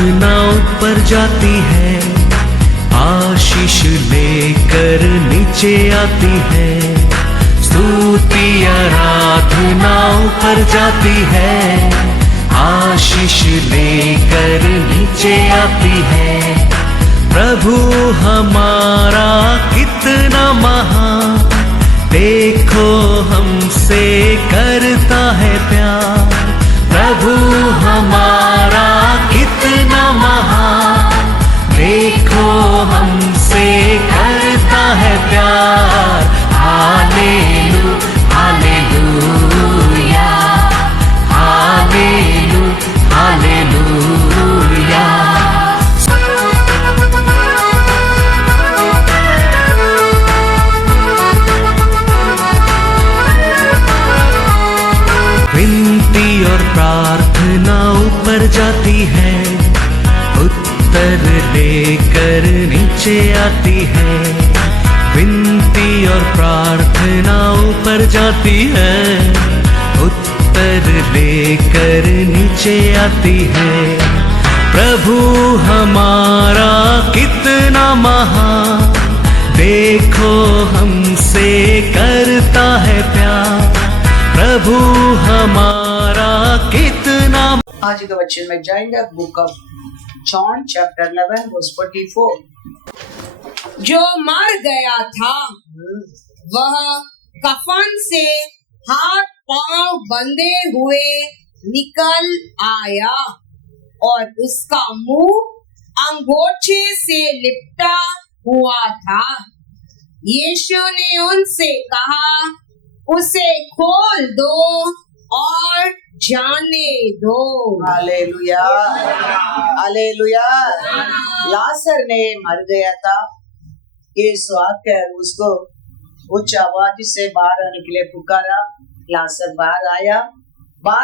आराधना ऊपर जाती है, आशीष लेकर नीचे आती है। स्तुति आराधना ऊपर जाती है, आशीष लेकर नीचे आती है। प्रभु हमारा कितना महान, देखो हमसे करता है प्यार। प्रभु हमारा कितना महान, देखो हमसे करता है प्यार। हालेलू हालेलूया, हालेलू हालेलूया। विनती और प्रार्थना ऊपर जाती है, उत्तर लेकर नीचे आती है। विनती और प्रार्थना ऊपर जाती है, उत्तर लेकर नीचे आती है। प्रभु हमारा कितना महान, देखो हमसे करता है प्यार। प्रभु हमारा कितना। आज का वचन में जाएंगे book of John chapter 11 verse 44। जो मर गया था वह कफन से हाथ पांव बंधे हुए निकल आया और उसका मुंह अंगोछे से लिपटा हुआ था। यीशु ने उनसे कहा, उसे खोल दो और जाने दो। Hallelujah hallelujah. लाजर ने मर गया था, यीशु आकर उसको उच्च आवाज से बाहर आने के लिए पुकारा। लाजर बाहर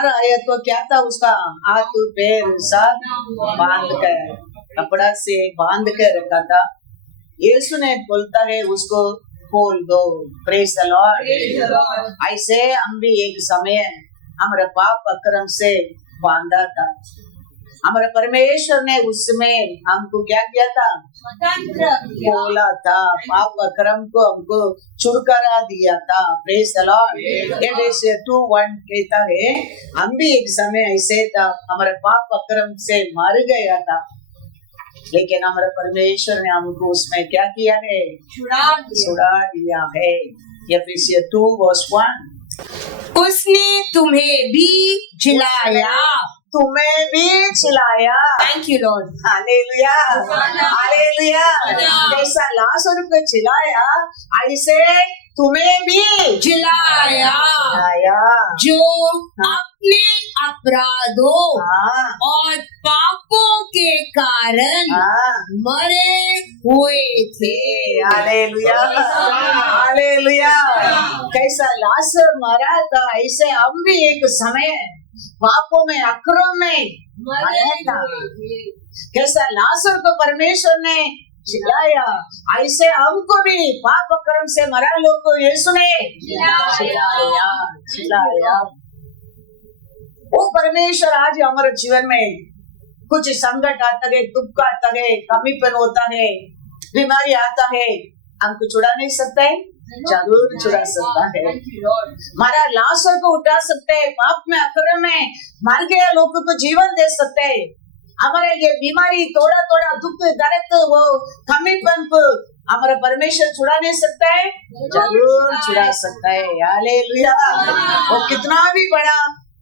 आया तो क्या था, उसका हाथ पैर सब बांध कर, कपड़ा से बांध कर रखा था। यीशु ने बोलता है उसको खोल दो। Praise the Lord. ऐसे हम भी एक समय हमारे पाप अक्रम से बांधा था। हमारे परमेश्वर ने उसमें हमको क्या किया था, बोला था, पाप अक्रम को हमको छुटकारा दिया था। Praise the Lord. 2:1 कहता है, हम भी एक समय ऐसे था, हमारे पाप अक्रम से मर गया था, लेकिन हमारे परमेश्वर ने हमको उसमें क्या किया है, छुड़ा दिया है। एफिसियंस 2:1। उसने तुम्हें भी जिलाया, तुम्हें भी चिल्लाया। Thank you Lord. Hallelujah hallelujah. जैसा लाजर को चिल्लाया, ऐसे तुम्हें भी जिलाया, जो अपने अपराधों और पापों के कारण मरे हुए थे। Hallelujah hallelujah. कैसा लाजर मरा था, ऐसे हम भी एक समय पापों में अक्रम में मरा था। कैसा लाजर को परमेश्वर ने चिल्लाया, ऐसे हमको भी पाप कर्म से मरा लोग को यीशु ने चिल्लाया। वो परमेश्वर आज हमारे जीवन में कुछ संकट आता है, दुख आता है, कमीपन होता है, बीमारी आता है, हमको छुड़ा नहीं सकता है, जरूर छुड़ा सकता है। हमारा लाशों को उठा सकते हैं, पाप में अक्रम में मर गए लोगों को जीवन दे सकते हैं। हमारे ये बीमारी थोड़ा थोड़ा दुख दर्द वो कमीपन को हमारा परमेश्वर छुड़ा नहीं सकता है, जरूर छुड़ा सकता है। हालेलुया। वो कितना भी बड़ा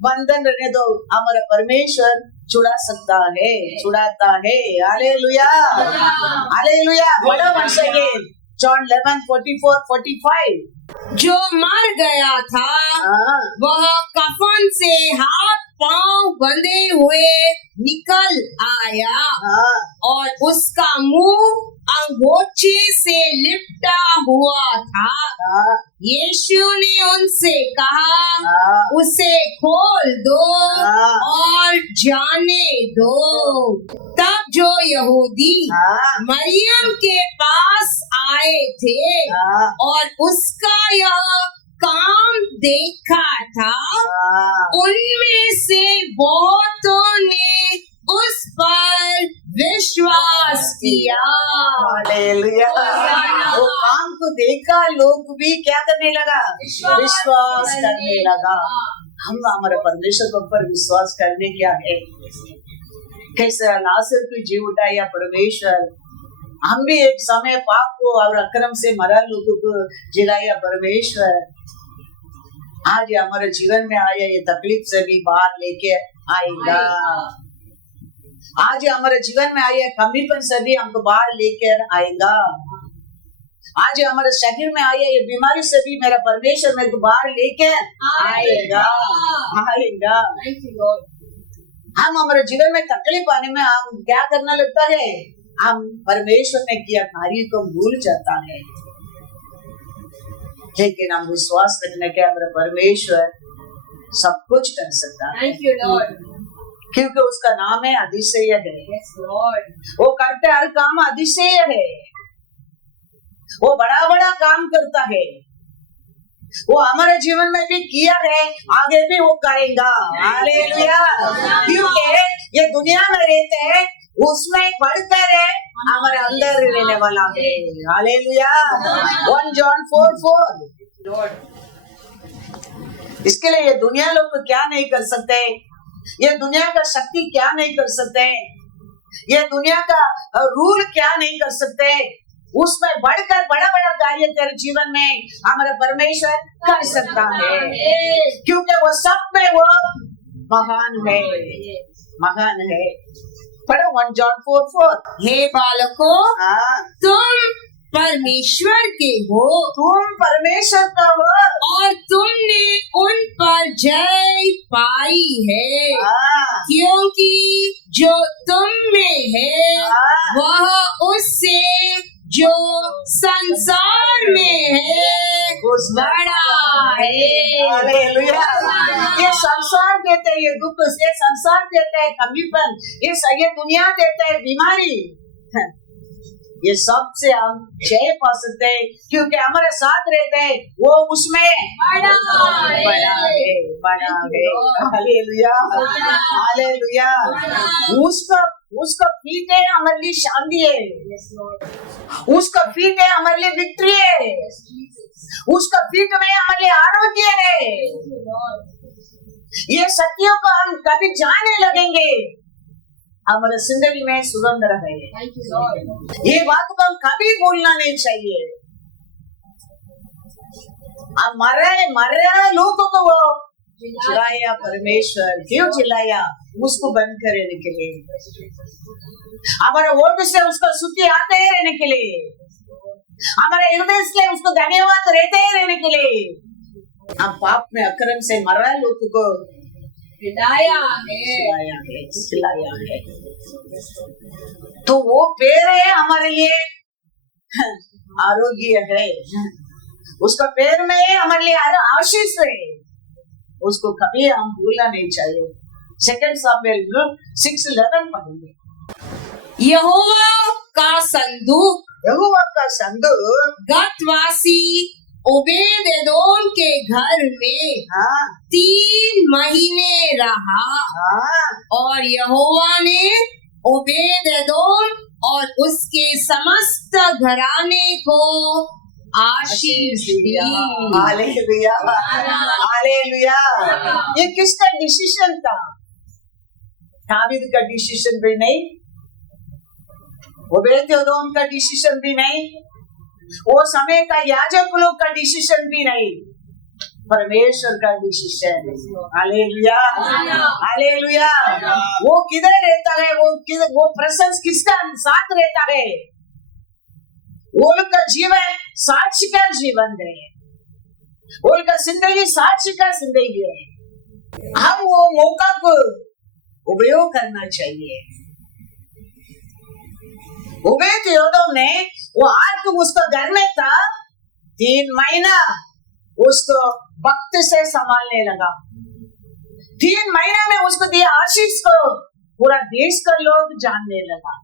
बंधन रहने दो, हमारा परमेश्वर छुड़ा सकता है, छुड़ाता है। Hallelujah hallelujah. बड़ा वंश है जॉन 11:44-45। जो मर गया था वह कफन से हाथ पांव बंधे हुए निकल आया और उसका मुंह अंगोछे से लिपटा हुआ था। यीशु ने उनसे कहा, उसे खोल दो और जाने दो। तब जो यहूदी मरियम के पास आए थे और उसका यह काम देखा था, उनमें से बहुतों ने उस पर देखा लोग भी क्या करने लगा, विश्वास करने लगा। हम हमारे परमेश्वर के ऊपर विश्वास करने क्या है, कैसे लाजर को जी उठाया परमेश्वर। हम भी एक समय पाप को और अक्रम से मरा लोगों को जिलाया परमेश्वर। आज हमारे जीवन में आया ये तकलीफ से भी बाहर लेके आएगा। आज हमारे जीवन में आया कमीपन से भी हमको बाहर लेकर आएगा। आज हमारे शरीर में आया ये बीमारी से भी मेरा परमेश्वर मेरे को बाहर लेकर आएगा। हम हमारे जीवन में तकलीफ आने में हम क्या करना लगता है, हम परमेश्वर ने किया कार्य को भूल जाता है। लेकिन हम विश्वास रखने के हमारे परमेश्वर सब कुछ कर सकता है, क्योंकि उसका नाम है अधिशय है। वो करते हर काम अधिशय है, वो बड़ा बड़ा काम करता है। वो हमारे जीवन में भी किया है, आगे भी वो करेगा। हालेलुया। क्योंकि ये दुनिया में रहते हैं, उसमें बढ़कर है हमारे अंदर रहने वाला है। हालेलुया। 1 जॉन 4:4। इसके लिए ये दुनिया लोग क्या नहीं कर सकते, ये दुनिया का शक्ति क्या नहीं कर सकते, ये दुनिया का रूल क्या नहीं कर सकते, उसमें बढ़कर बड़ा बड़ा कार्य तेरे जीवन में हमारा परमेश्वर कर सकता है, क्योंकि वो सब में वो महान है, महान है। पढ़ो 1 जॉन 4:4। हे बालकों, तुम परमेश्वर के हो, तुम परमेश्वर का हो, और तुमने उन पर जय पाई है, क्योंकि जो तुम में है वह उससे जो संसार में है उस बड़ा है। हालेलुया। ये संसार देते हैं ये दुख, ये संसार देते हैं कमीपन, ये दुनिया देते हैं बीमारी, ये सब से हम जय पा सकते हैं, क्योंकि हमारे साथ रहते हैं वो उसमें बड़ा है। Hallelujah, hallelujah. उसका फीट है हमारे लिए शांति है, उसका फीट है हमारे लिए विक्ट्री है, उसका फीट में हमारे लिए आरोग्य है। ये सत्यों को हम कभी जानने लगेंगे, हमारे जिंदगी में सुगंध है। ये बात को हम कभी भूलना नहीं चाहिए। मरे लोगों को वो चिल्लाया परमेश्वर, क्यों चिल्लाया? उसको बंद करने के लिए, हमारे वोट से उसको स्तुति आते रहने के लिए, हमारे हृदय से उसको धन्यवाद रहते रहने के लिए। हम पाप में अक्रम से मर रहे लोगों को खिलाया है। तो वो पेड़ है हमारे लिए आरोग्य है, उसका पेड़ में हमारे लिए आशीष है, उसको कभी हम भूलना नहीं चाहिए। 2 सामुएल 6:11 पढ़ेंगे। यहोवा का संदूक गतवासी ओबेदेदोम के घर में 3 महीने रहा, और यहोवा ने ओबेदेदोम और उसके समस्त घराने को आशीष दी। Hallelujah, hallelujah. ये किसका डिसीजन था? दावीद का डिसीजन भी नहीं, ओबेदेदोम का डिसीजन भी नहीं, वो समय का याजक लोग का डिसीजन भी नहीं, परमेश्वर का डिसीजन। Hallelujah, hallelujah. वो किधर रहता है, वो प्रेजेंस किसका साथ रहता है? वो लोग का जीवन साक्षी का जीवन है, वो लोग का जिंदगी साक्षी का जिंदगी है। हम वो मौका को उपयोग करना चाहिए। ओबेदेदोम ने वो आग उसको घर में था, 3 महीना उसको वक्त से संभालने लगा। 3 महीना में उसको दिया आशीष को पूरा देश का लोग जानने लगा।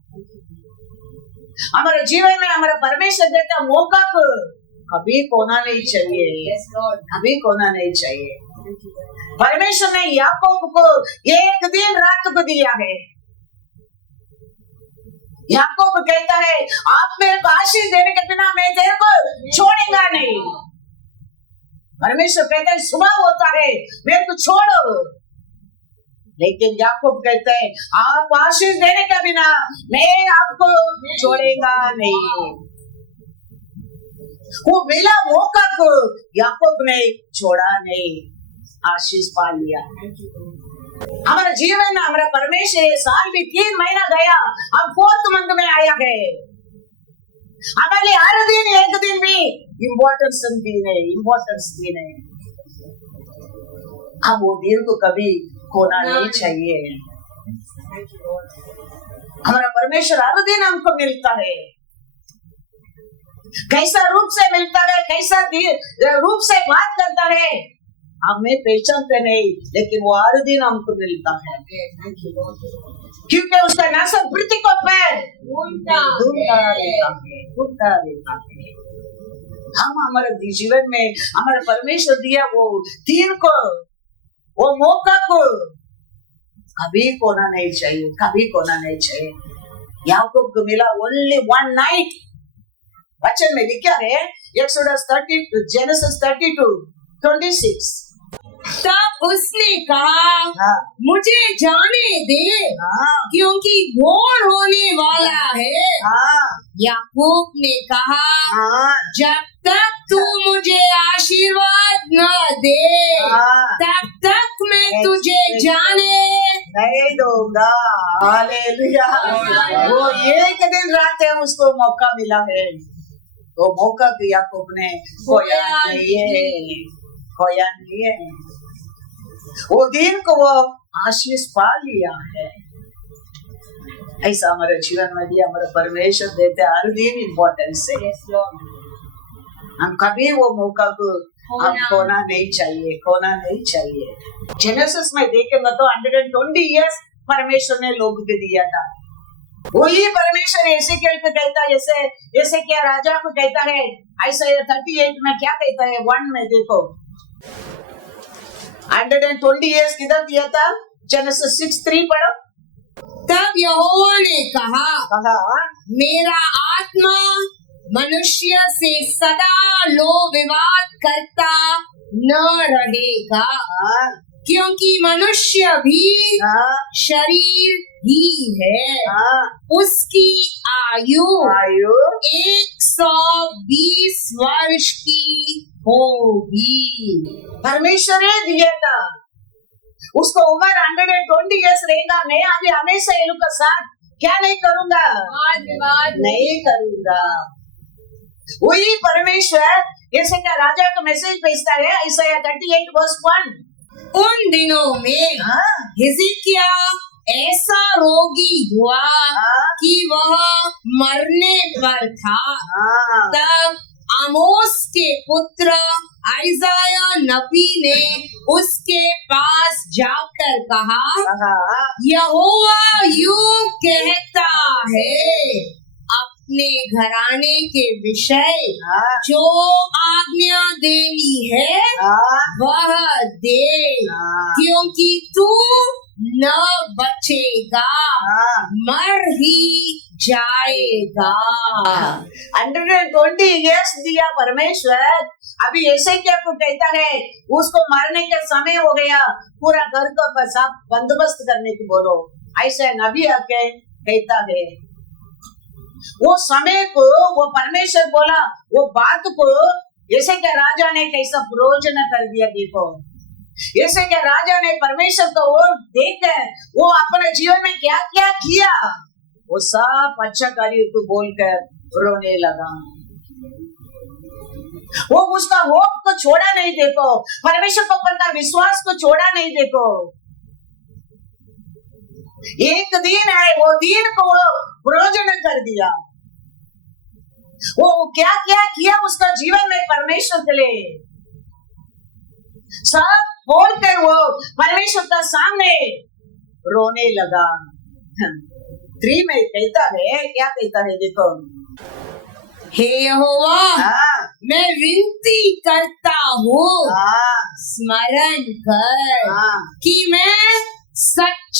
हमारे जीवन में हमारा परमेश्वर देता मौका को कभी खोना नहीं चाहिए, कभी खोना नहीं चाहिए। परमेश्वर ने याकूब को 1 दिन रात को दिया है, याकूब कहता है आप मेरे को आशीष देने के बिना मैं तेरे को छोड़ेगा नहीं। परमेश्वर कहता है सुबह होता है मेरे को छोड़ो, लेकिन याकूब कहता है आप आशीष देने के बिना मैं आपको छोड़ेगा नहीं। वो मिला मौका को याकूब ने छोड़ा नहीं, आशीष पा लिया। हमारा जीवन में हमारा परमेश्वर ये साल भी 3 महीना गया, हम 4th मंथ में आया गए। हमारे हर दिन एक दिन भी इम्पोर्टेंस दी नहीं। हम वो दिन को कभी खोना नहीं चाहिए। हमारा परमेश्वर हर दिन हमको मिलता है, कैसा रूप से मिलता है, कैसा रूप से बात करता है हमें पहचानते नहीं, लेकिन वो हर दिन हमको मिलता है, क्योंकि उसका नासर वृत्ति को पैर ढूंढता रहता है। हम हमारे जीवन में हमारा परमेश्वर दिया वो दिन को, वो मौका को कभी खोना नहीं चाहिए। याकूब को मिला ओनली 1 नाइट। वचन में लिखा है जेनेसिस 32:26। तब उसने कहा मुझे जाने दे, क्योंकि भोर होने वाला है। याकूब ने कहा जब तक तू मुझे आशीर्वाद न दे तब तक मैं तुझे जाने नहीं दूंगा। हालेलुया। वो एक दिन रात है उसको मौका मिला है, वो मौका भी याकूब ने खोया नहीं है। वो दिन को वो आशीष पा लिया है। ऐसा हमारे जीवन में भी हमारे परमेश्वर देते हर दिन इम्पोर्टेंस है। हम कभी वो मौका को हम खोना नहीं चाहिए। जेनेसिस में देखेंगे तो 120 इयर्स परमेश्वर ने लोगों को दिया था। वही परमेश्वर एसेकिएल को कहता है, जैसे क्या राजा को कहता है। ऐसा 38 में क्या कहता है 1 में देखो 120 इयर्स किधर दिया था? जेनेसिस 6:3 पढ़ो। तब यहोवा ने कहा मेरा आत्मा मनुष्य से सदा लो विवाद करता न रहेगा, क्योंकि मनुष्य भी शरीर ही है। उसकी आयु 120 वर्ष की होगी। परमेश्वर ने दिया था उसको उम्र 120 इयर्स रहेगा। मैं अभी हमेशा इन लोग का साथ क्या नहीं करूंगा, नहीं करूंगा। वही परमेश्वर जैसे क्या राजा का मैसेज भेजता है Isaiah 38:1। उन दिनों में हिजकिय्याह ऐसा रोगी हुआ कि वह मरने पर था। तब आमोस के पुत्र आइजाया नबी ने उसके पास जाकर कहा यहोवा यूं कहता है अपने घराने के विषय जो आज्ञा देनी है वह दे, क्योंकि तू न बचेगा, मर ही जाएगा। 120 इयर्स दिया परमेश्वर। अभी ऐसे क्या को कहता है उसको मारने का समय हो गया, पूरा घर को बंदोबस्त करने की बोलो। ऐसे नबी आके कहता है वो समय को वो परमेश्वर बोला वो बात को ऐसे क्या राजा ने कैसा प्रयोजन कर दिया। देखो ऐसे क्या राजा ने परमेश्वर को वो देखकर वो अपने जीवन में क्या क्या किया वो सब अच्छा कार्य को बोलकर रोने लगा। वो उसका होप को छोड़ा नहीं। देखो परमेश्वर को अपना विश्वास को छोड़ा नहीं। देखो एक दिन है वो दिन को प्रयोजन कर दिया। वो क्या क्या किया उसका जीवन में परमेश्वर के लिए सब बोलकर वो परमेश्वर का सामने रोने लगा। 3 में कहता है क्या कहता है देखो हे यहोवा मैं विनती करता हूँ स्मरण कर कि मैं सच्चाई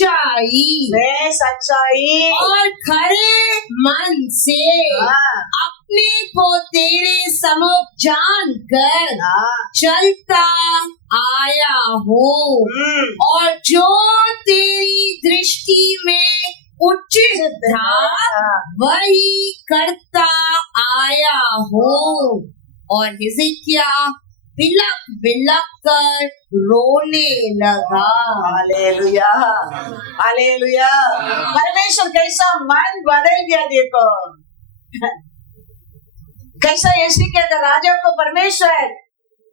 सच्चाई और खरे मन से हाँ, अपने को तेरे सम्मुख जान कर हाँ, चलता आया हूँ और जो तेरी दृष्टि में उचित था वही करता आया हूँ। और हिजकिय्याह बिलक बिलक कर रोने लगा। Hallelujah, hallelujah. परमेश्वर कैसा मन बदल गया देखो। कैसा यीशु के राजा को परमेश्वर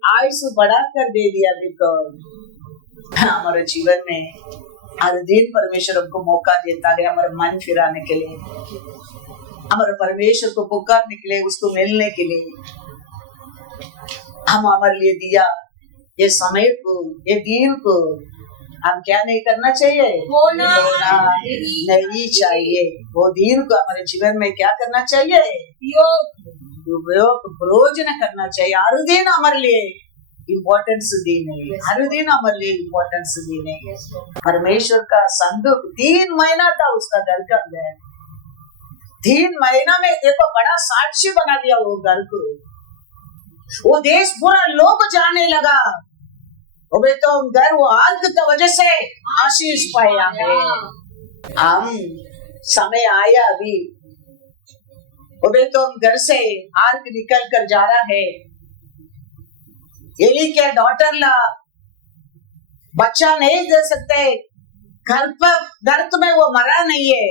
आयुष्य बढ़ा कर दे दिया देखो। हमारे जीवन में हर दिन परमेश्वर हमको मौका देता है हमारे मन फिराने के लिए, हमारे परमेश्वर को पुकारने के लिए, उसको मिलने के लिए। हम हमारे लिए दिया ये समय को, ये दिन को हम क्या नहीं करना चाहिए, होना नहीं चाहिए। वो दिन को हमारे जीवन में क्या करना चाहिए, उपयोग प्रयोजन करना चाहिए। हर दिन हमारे लिए इम्पोर्टेंस देने, हर दिन हमारे लिए इम्पोर्टेंस देने। परमेश्वर का संदूक 3 महीना था उसका घर का अंदर, 3 महीना में देखो बड़ा साक्षी बना दिया वो घर को। वो देश पूरा लोग जाने लगा, अबे तो घर वो आग की वजह से आशीष पाया है। हम समय आया अभी, अबे तो घर से आग निकल कर जा रहा है। एली के डॉटर ला बच्चा नहीं दे सकते, घर पर दर्द में वो मरा नहीं है।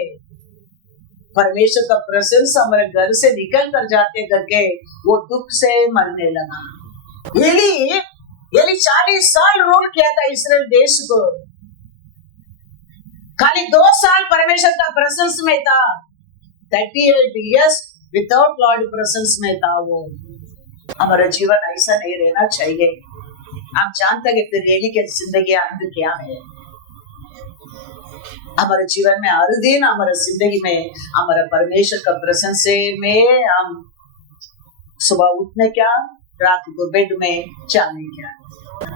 परमेश्वर का प्रशंसा हमारे घर से निकल कर जाते करके वो दुख से मरने लगा। एली 40 साल रूल किया था इस्राएल देश को, खाली 2 साल परमेश्वर का प्रशंसा में था। 38 years विदाउट लॉर्ड प्रशंसा में था वो। हमारा जीवन ऐसा नहीं रहना चाहिए। आप जानते हैं कि एली की जिंदगी अंत क्या है। हमारे जीवन में हर दिन हमारे जिंदगी में हमारा परमेश्वर का प्रशंसा में हम सुबह उठने क्या, रात को बेड में जाने क्या,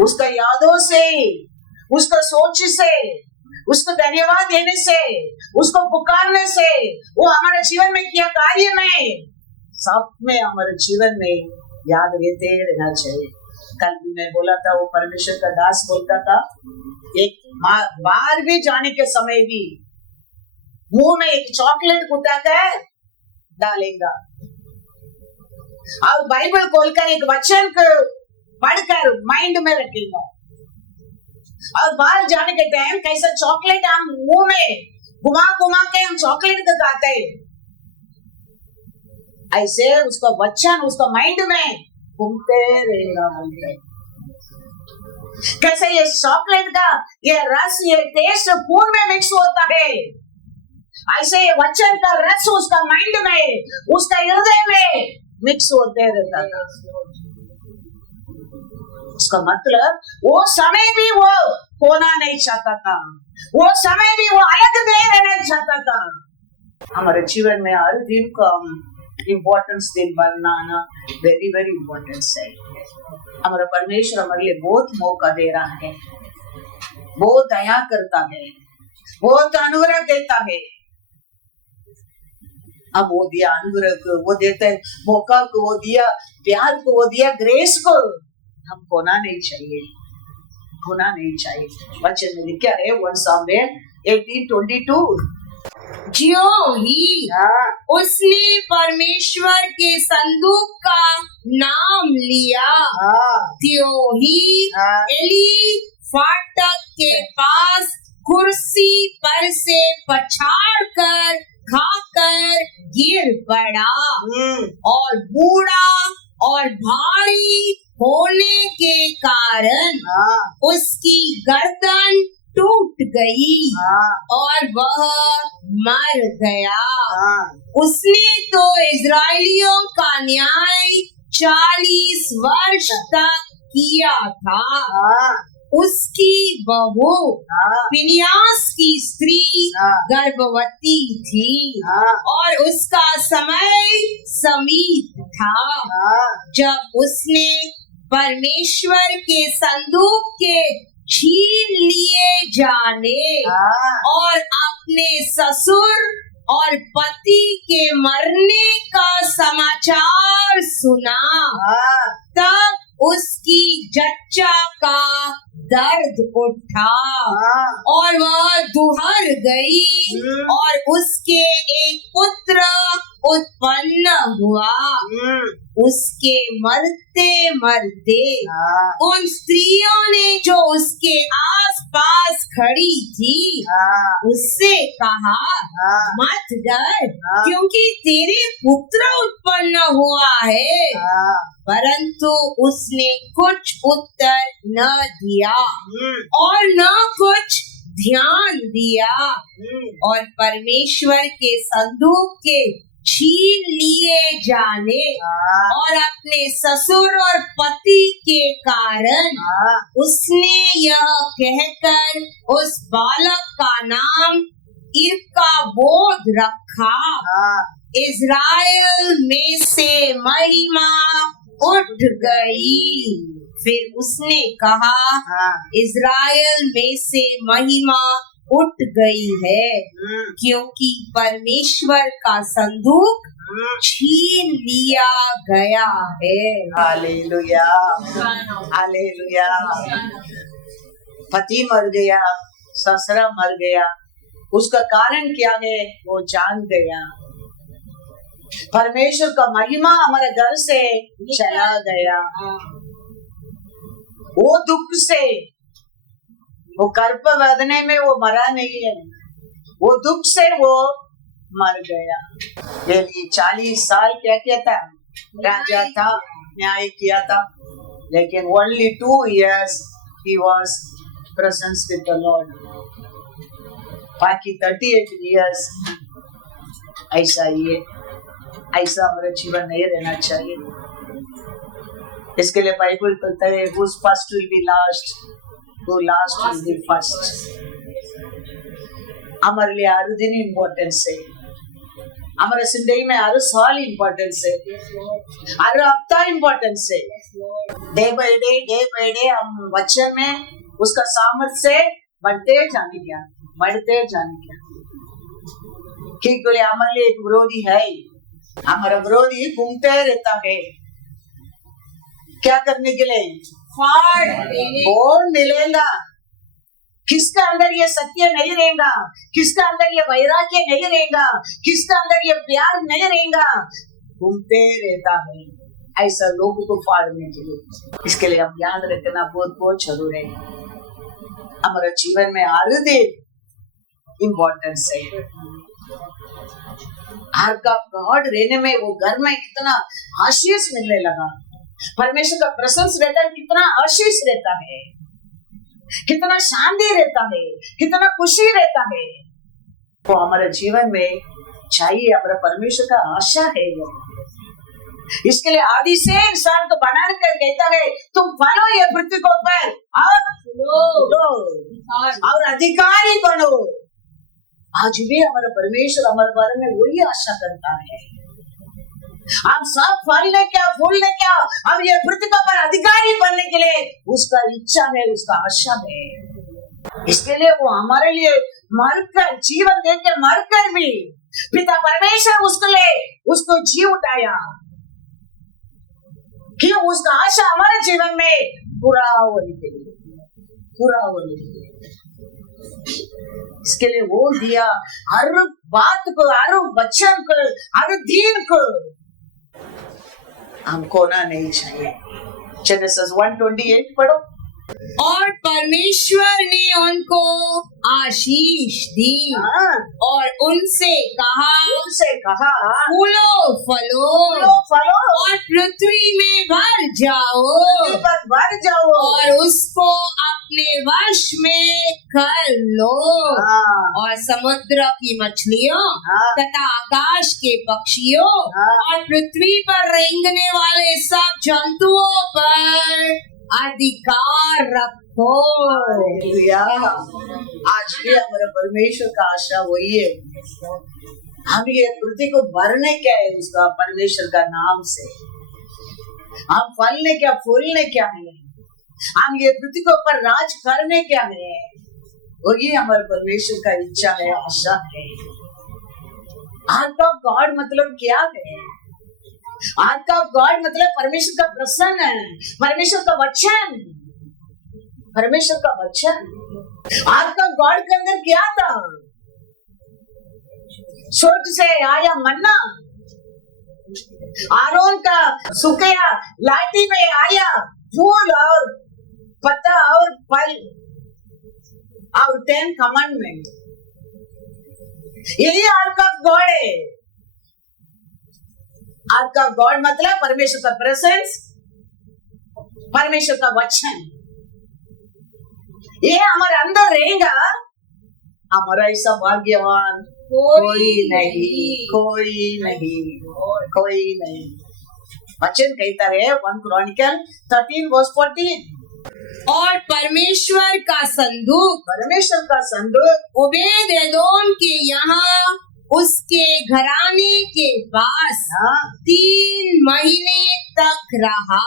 उसका यादों से, उसका सोच से, उसको धन्यवाद देने से, उसको पुकारने से, वो हमारे जीवन में किया कार्य में सब में हमारे जीवन में याद रहते रहना चाहिए। कल भी मैं बोला था, वो परमेश्वर का दास बोलता था, एक बाहर भी जाने के समय भी मुंह में एक चॉकलेट कुटा कर डालेगा और बाइबल खोलकर एक वचन को पढ़कर माइंड में रखेगा। और बाहर जाने के टाइम कैसा चॉकलेट हम मुंह में घुमा घुमा के हम चॉकलेट को खाते हैं, ऐसे उसका वचन उसका माइंड में घूमते रहेगा। बोलते कैसे ये चॉकलेट का ये रस, ये टेस्ट फूड में मिक्स होता है, ऐसे ये वचन का रस उसका माइंड में, उसका हृदय में मिक्स होते रहता था। उसका मतलब वो समय भी वो खोना नहीं चाहता था, वो समय भी वो अलग दे रहना चाहता था। हमारे जीवन में हर दिन को हम इम्पोर्टेंस दिन बनाना वेरी वेरी इम्पोर्टेंस है। हमारा परमेश्वर हमारे लिए बहुत मौका दे रहा है, बहुत दया करता है, बहुत अनुग्रह देता है। अब वो दिया अनुग्रह को, वो देते हैं मौका को, वो दिया प्यार को, वो दिया ग्रेस को, हम खोना नहीं चाहिए, खोना नहीं चाहिए। वचन में लिखा है 1 Samuel 18:22, ज्यों ही उसने परमेश्वर के संदूक का नाम लिया, त्यों ही एली फाटक के पास कुर्सी पर से पछाड़ कर खाकर गिर पड़ा और बूढ़ा और भारी होने के कारण उसकी गर्दन टूट गई और वह मर गया। उसने तो इजराइलियों का न्याय 40 वर्ष तक किया था। उसकी बहू फिनियास की स्त्री गर्भवती थी और उसका समय समीप था। जब उसने परमेश्वर के संदूक के छीन लिए जाने हाँ, और अपने ससुर और पति के मरने का समाचार सुना, हाँ, तब उसकी जच्चा का दर्द उठा हाँ, और वह दुहर गई हम्म, और उसके एक पुत्र उत्पन्न हुआ। उसके मरते मरते हाँ, उन स्त्रियों ने जो उसके आसपास खड़ी थी हाँ, उससे कहा, हाँ, मत डर, हाँ। क्योंकि तेरे पुत्र उत्पन्न हुआ है। हाँ, परंतु उसने कुछ उत्तर न दिया हम्म, और न कुछ ध्यान दिया हम्म, और परमेश्वर के संदूक के छीन लिए जाने हाँ, और अपने ससुर और पति के कारण हाँ, उसने यह कहकर उस बालक का नाम इरकाबोद रखा, हाँ, इज़राइल में से महिमा उठ गई। फिर उसने कहा, हाँ, इज़राइल में से महिमा उठ गई है, हम्म, क्योंकि परमेश्वर का संदूक हम्म। छीन लिया गया है। Hallelujah, hallelujah. पति मर गया, ससुरा मर गया, उसका कारण क्या है वो जान गया। परमेश्वर का महिमा हमारे घर से चला गया। वो दुख से, वो कर्प वेदने में वो मरा नहीं है, वो दुख से वो मर गया। ये 40 साल क्या किया था, राजा था, न्याय किया था, लेकिन only 2 years he was presence with the Lord. बाकी 38 years ऐसा हमारा जीवन नहीं रहना चाहिए। इसके लिए बाइबल कहता है who's first will be last, who last will be first। हमारे लिए हर दिन इम्पोर्टेंस है, हमारे जिंदगी में हर साल इम्पोर्टेंस है, हर हफ्ता इम्पोर्टेंस है। डे बाय डे हम वचन में उसका सामर्थ्य से बढ़ते जाने क्या क्योंकि हमारे लिए एक विरोधी है, हमारा विरोधी घूमते रहता है क्या करने के लिए, फाड़ देने कौन मिलेगा, किसका अंदर ये सत्य नहीं रहेगा, किसका अंदर ये वैराग्य नहीं रहेगा, किसका अंदर ये प्यार नहीं रहेगा, घूमते रहता है ऐसा लोगों को फाड़ने के लिए। इसके लिए हम याद रखना बहुत बहुत जरूर है। हमारा जीवन में हर दिन इम्पोर्टेंस है। हर का गॉड रहने में वो घर में कितना आशीष मिलने लगा, परमेश्वर का प्रशंस रहता है, कितना आशीष रहता है, कितना शांति रहता है, कितना खुशी रहता है। तो हमारे जीवन में चाहिए, हमारा परमेश्वर का आशा है वो। इसके लिए आदि से इंसान को बनाने कर कहता है तुम फलो ये पृथ्वी को ऊपर और अधिकारी बनो। आज भी हमारा परमेश्वर हमारे बारे में वही आशा करता है। हम सब फलने क्या फूलने क्या, हम ये पृथ्वी पर अधिकारी बनने के लिए उसका इच्छा है, उसका आशा है। इसके लिए वो हमारे लिए मरकर, जीवन देकर मरकर भी पिता परमेश्वर उसके लिए उसको जी उठाया कि उसका आशा हमारे जीवन में पूरा होने के लिए। इसके लिए वो दिया, हर बात को, हर वचन को, हर दिन को हम खोना नहीं चाहिए। जेनेसिस 1:28 पढ़ो। और परमेश्वर ने उनको आशीष दी और उनसे कहा, फूलो फलो और पृथ्वी में भर जाओ और उसको अपने वश में कर लो और समुद्र की मछलियों तथा आकाश के पक्षियों और पृथ्वी पर रेंगने वाले सब जंतुओं पर अधिकार रखो। आज भी हमारा परमेश्वर का आशा वही है। हम ये पृथ्वी को भरने क्या है उसका, परमेश्वर का नाम से। हम फलने क्या फूलने क्या है, हम ये पृथ्वी के ऊपर राज करने क्या है, और ये हमारे परमेश्वर का इच्छा है, आशा है। आर्क ऑफ गॉड मतलब क्या है? आर्क ऑफ गॉड मतलब परमेश्वर का प्रसन्न है, परमेश्वर का वचन, परमेश्वर का वचन। आर्क ऑफ गॉड के अंदर क्या था? स्वर्ग से आया मन्ना, आरोन का सुखया लाठी में आया फूल और पत्ता और फल और 10 कमांडमेंट, यही आर्क ऑफ गॉड है। आर्क ऑफ गॉड मतलब परमेश्वर का प्रेजेंस, परमेश्वर का वचन, ये हमारे अंदर रहेगा। हमारा ऐसा भाग्यवान कोई नहीं, कोई नहीं, कोई नहीं। वचन कहता है 1 क्रॉनिकल 13:14, और परमेश्वर का संदूक, परमेश्वर का संदूक ओबेद एदोम के यहाँ उसके घराने के पास 3 महीने तक रहा।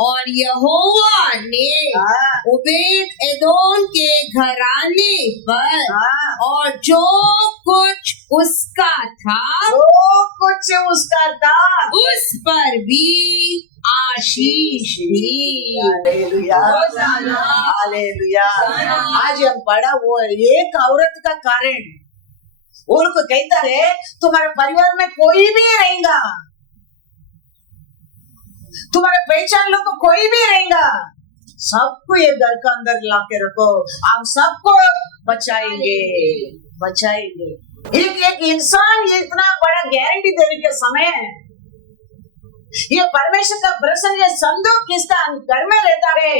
और यहोवा ने ओबेद एदोम के घराने पर और जो कुछ उसका था, जो कुछ उसका था, उस पर भी आशीष दी। Hallelujah, hallelujah. आज हम पढ़ा वो एक औरत का कारण, वो लोग कहता है तुम्हारे परिवार में कोई भी रहेगा, तुम्हारे पहचान लोग को कोई भी रहेगा, सबको ये घर का अंदर लाके रखो, हम सबको बचाएंगे, बचाएंगे। एक इंसान ये इतना बड़ा गारंटी देने के समय है, ये परमेश्वर का प्रसन्न, ये संदूक किसका घर में रहता है,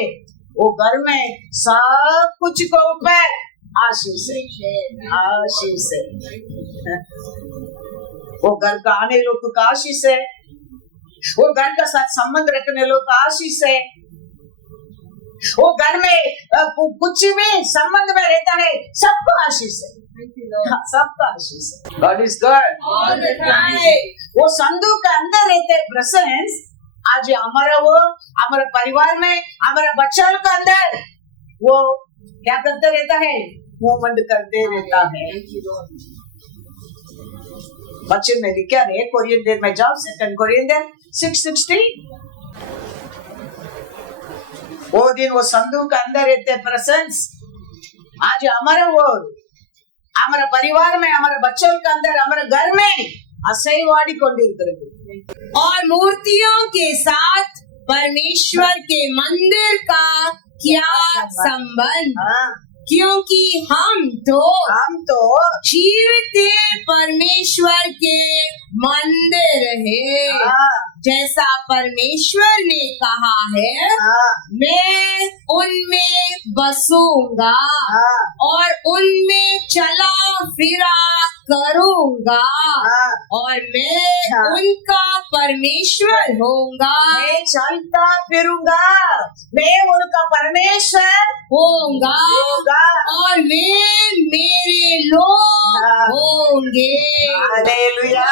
वो घर में सब कुछ को ऊपर आशीष है, आशीष है। वो घर का आने लोग का आशीष है, वो घर का साथ संबंध रखने लोग का आशीष है, वो घर में कुछ भी संबंध में रहता है, सबको आशीष है, सबका आशीष है। God is good. वो संदूक के अंदर रहते प्रेजेंस, आज हमारा वो हमारे परिवार में हमारा बच्चा के अंदर वो क्या करते रहता है, मूवमेंट करते रहता है। बच्चे में लिखा है कोरियन में जाओ 2 कोरियन 6:16, वो दिन वो संदूक के अंदर रहते प्रेजेंस, आज हमारा वो हमारा परिवार में हमारे बच्चों के अंदर हमारे घर में असैवाड़ी कोंडिरुक्किरदु। और मूर्तियों के साथ परमेश्वर के मंदिर का क्या संबंध, क्योंकि हम तो जीवते परमेश्वर के मंदिर है। जैसा परमेश्वर ने कहा है, मैं उनमें बसूंगा और उनमें चला फिरा करूंगा और मैं उनका परमेश्वर होऊंगा। मैं चलता फिरूंगा, मैं उनका परमेश्वर होऊंगा और वे मेरे लोग होंगे। Hallelujah,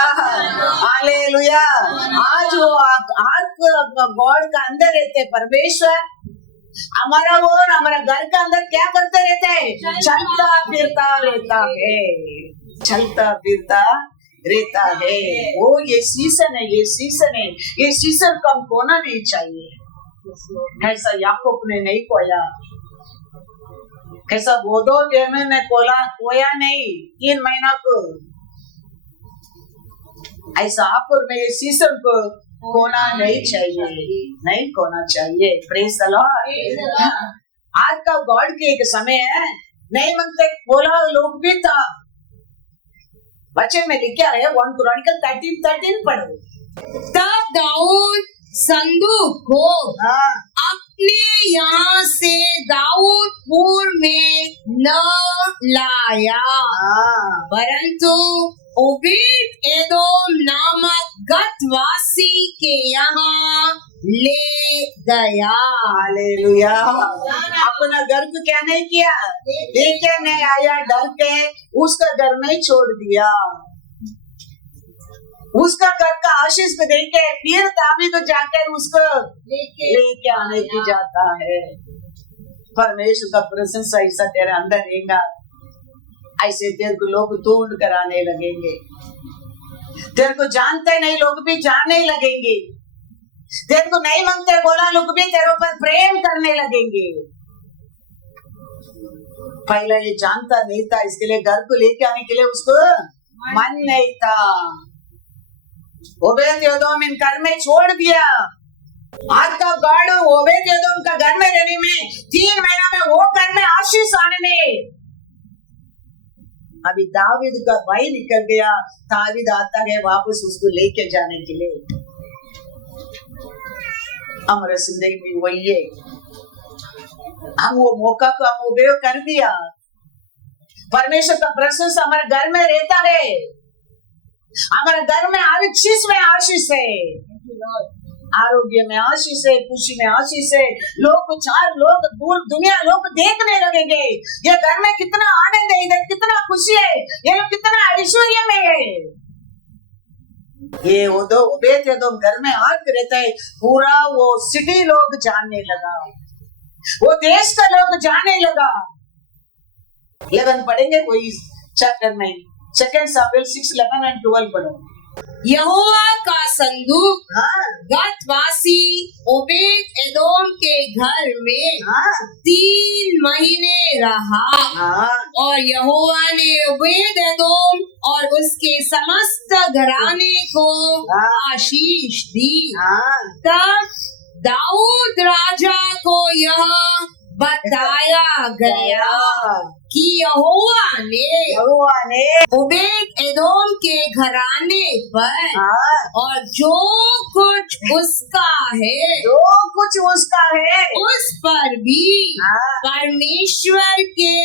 hallelujah. आज वो आर्क गॉड का अंदर रहते परमेश्वर, हमारा वो हमारा घर का अंदर क्या करते रहते हैं, चलता फिरता रहता है, चलता फिरता रहता है। वो ये सीजन है, ये सीजन है, ये सीजन को हम खोना नहीं चाहिए। ऐसा याकूब ने नहीं खोया, कैसा गोदो ने खोया नहीं 3 महीना को, ऐसा आपुर में ये सीजन को खोना नहीं चाहिए, नहीं खोना चाहिए। Praise the Lord. आज का गॉड के एक समय है, नहीं मनते बोला लोग भी था। बच्चे में लिखा है 1 क्रॉनिकल 13:13 पढ़ो। तब दाऊद संदूक को अपने यहाँ से दाऊदपुर में न लाया, परंतु ओबेद एदोम नामक गतवासी के यहाँ ले गया। हालेलुया। अपना घर को क्या नहीं किया, लेके नहीं आया, डर के उसका घर में छोड़ दिया। उसका घर का आशीष को देख के फिर दावीद तो जाकर उसको लेके आने की जाता है। परमेश्वर का प्रशंसा ऐसा तेरे अंदर रहेगा, ऐसे तेरे को लोग ढूंढ कर आने लगेंगे। तेरे को जानते नहीं लोग भी जानने लगेंगे, तेरे को नहीं मांगते बोला लोग भी तेरे ऊपर प्रेम करने लगेंगे। पहला ये जानता नहीं था, इसके लिए घर को लेके आने के लिए उसको मन नहीं था। ओबेद-एदोम इन घर में छोड़ दिया। आज का गाड़ ओबेद-एदोम का घर में रहने में 3 महीना में वो घर में आशीष आने में अभी दावीद का भाई निकल गया। दावीद आता है वापस उसको लेके जाने के लिए। हमारे जिंदगी में वही है, हम वो मौका को हम उपयोग कर दिया। परमेश्वर का प्रशंसा हमारे घर में रहता है, हमारे घर में हर चीज में आशीष है, आरोग्य में आशीष है, खुशी में आशीष है। लोग 4 लोग दूर दुनिया लोग देखने लगेंगे ये घर में कितना आनंद है, इधर कितना खुशी है, ये लोग कितना ऐश्वर्य में है। ये वो दो ओबेद-एदोम घर में आग रहता है, पूरा वो सिटी लोग जानने लगा, वो देश का लोग जानने लगा। 11 पढ़ेंगे कोई चैप्टर में, 2 सामुएल 6:11 और 12 पढ़ो। यहोवा का संदूक हाँ, गतवासी ओबेद-एदोम के घर में हाँ, 3 महीने रहा। हाँ, और यहोवा ने ओबेद-एदोम और उसके समस्त घराने को हाँ। आशीष दी। हाँ, तब दाऊद राजा को यह बताया गया कि यहोवा ने ओबेद-एदोम के घराने पर हाँ, और जो कुछ उसका है जो कुछ उसका है उस पर भी हाँ, परमेश्वर के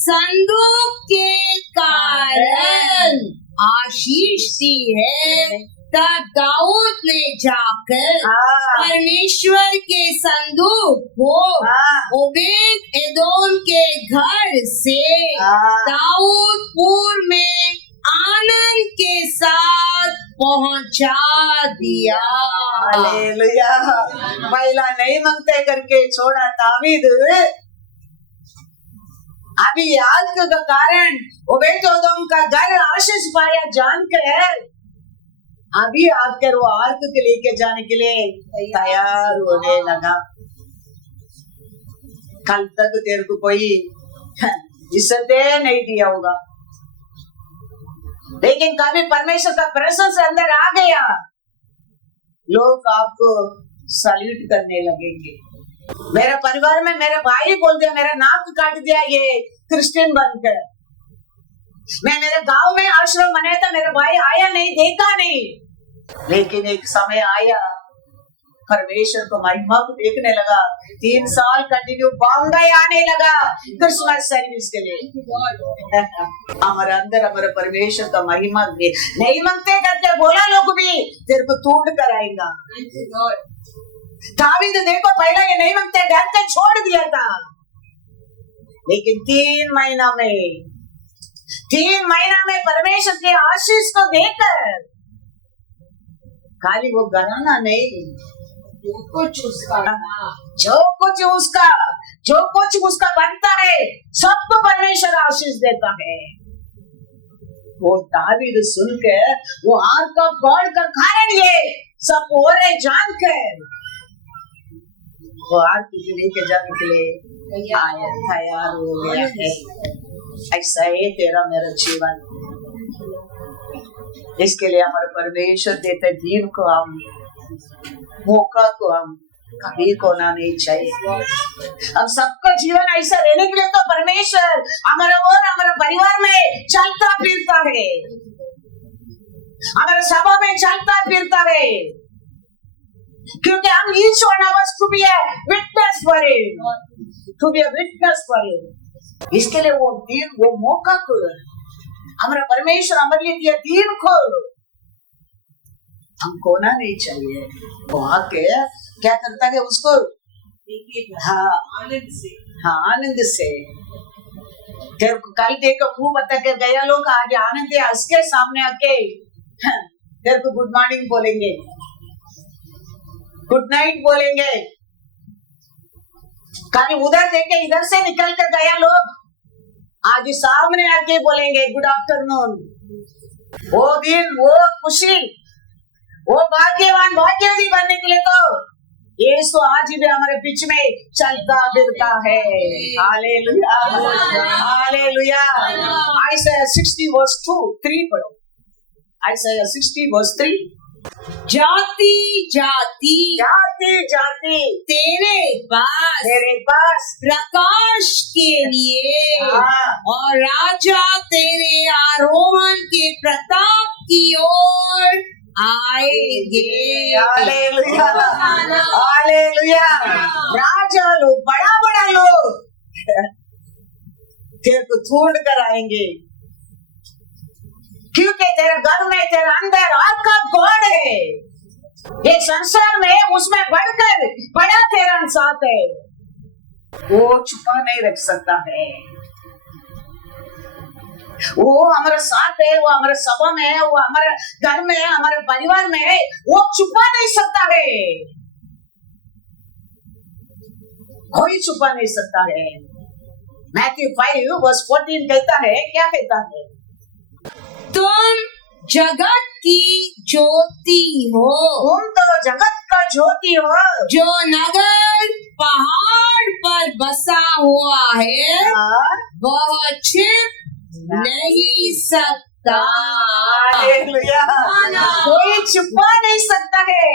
संदूक के कारण आशीष दी है। तब दाऊद ने जाकर हाँ, परमेश्वर के संदूक को हाँ, ओबेद-एदोम के घर से हाँ। दाऊदपुर में आनंद के साथ पहुंचा दिया। हालेलुया। पहला नहीं मांगते करके छोड़ा दावीद, अभी याद का कारण ओबेद-एदोम का घर आशीष पाया जानकर अभी आकर वो आर्क के लेके जाने के लिए तैयार होने लगा। कल तक तेरे को कोई इज्जत नहीं दिया होगा, लेकिन कभी परमेश्वर का प्रशंसा अंदर आ गया, लोग आपको सल्यूट करने लगेंगे। मेरे परिवार में मेरे भाई बोल दिया, मेरा नाक काट दिया ये क्रिश्चियन बनकर। मैं मेरे गांव में आश्रम बनाया था, मेरा भाई आया नहीं, देखा नहीं, लेकिन एक समय आया परमेश्वर को महिमा को देखने लगा। 3 साल कंटिन्यू बॉम्बे आने लगा क्रिसमस सर्विस के लिए। हमारे अंदर हमारे परमेश्वर का महिमा भी नहीं मांगते करके बोला लोग भी तेरे को तोड़ कर आएगा। दावीद देखो पहला ये नहीं मांगते डर के छोड़ दिया था, लेकिन 3 महीना में परमेश्वर के आशीष को देकर खाली वो घराना नहीं, जो कुछ उसका बनता है सबको परमेश्वर आशीष देता है। वो दावीद सुनकर वो आग का गॉड का कारण ये सब हो रहे जानकर वो आग को लेके जाने के लिए तैयार हो गया है। ऐसा है तेरा मेरा जीवन, इसके लिए हमारे परमेश्वर देते दिन को हम मौका को हम कभी खोना नहीं चाहिए। हम सबका जीवन ऐसा रहने के लिए तो परमेश्वर हमारा और हमारे परिवार में चलता फिरता है, हमारे सभा में चलता फिरता है, क्योंकि हम each one of us to be a witness for him, इसके लिए वो दिन वो मौका को हमारा परमेश्वर हमारे लिए दिया दिन को हम खोना नहीं चाहिए। वो आके क्या करता है उसको आनंद से तेरे को कल देखो मुंह बता के गया लोग आगे आनंद हंस के सामने आके तेरे को गुड मॉर्निंग बोलेंगे, गुड नाइट बोलेंगे, खाली उधर देखे इधर से निकल कर गया लोग, आज सामने आके बोलेंगे गुड आफ्टरनून। वो दिन, वो खुशी, वो भाग्यवान भाग्यवती बनने के लिए तो यीशु आज भी हमारे बीच में चलता फिरता है। Hallelujah, hallelujah. आइसाया 60 वर्स 2-3 पढ़ो। आइसाया 60 वर्स 3। जाति जाति जाति जाति तेरे पास प्रकाश के लिए और राजा तेरे आरोहण के प्रताप की ओर आएंगे। Hallelujah, hallelujah. राजा लोग, बड़ा बड़ा लोग तेरे को ढूंढ कर आएंगे, क्योंकि तेरे घर में, तेरे अंदर आपका गॉड है। ये संसार में उसमें बढ़कर बड़ा तेरा साथ है, वो छुपा नहीं रख सकता है। वो हमारे साथ है, वो हमारे सभा में है, वो हमारे घर में है, हमारे परिवार में है, वो छुपा नहीं सकता है, कोई छुपा नहीं सकता है। मैथ्यू 5:14 कहता है, क्या कहता है? तुम जगत की ज्योति हो, तुम तो जगत का ज्योति हो, जो नगर पहाड़ पर बसा हुआ है वह छिप नहीं सकता। हालेलुया। कोई छुपा नहीं सकता है।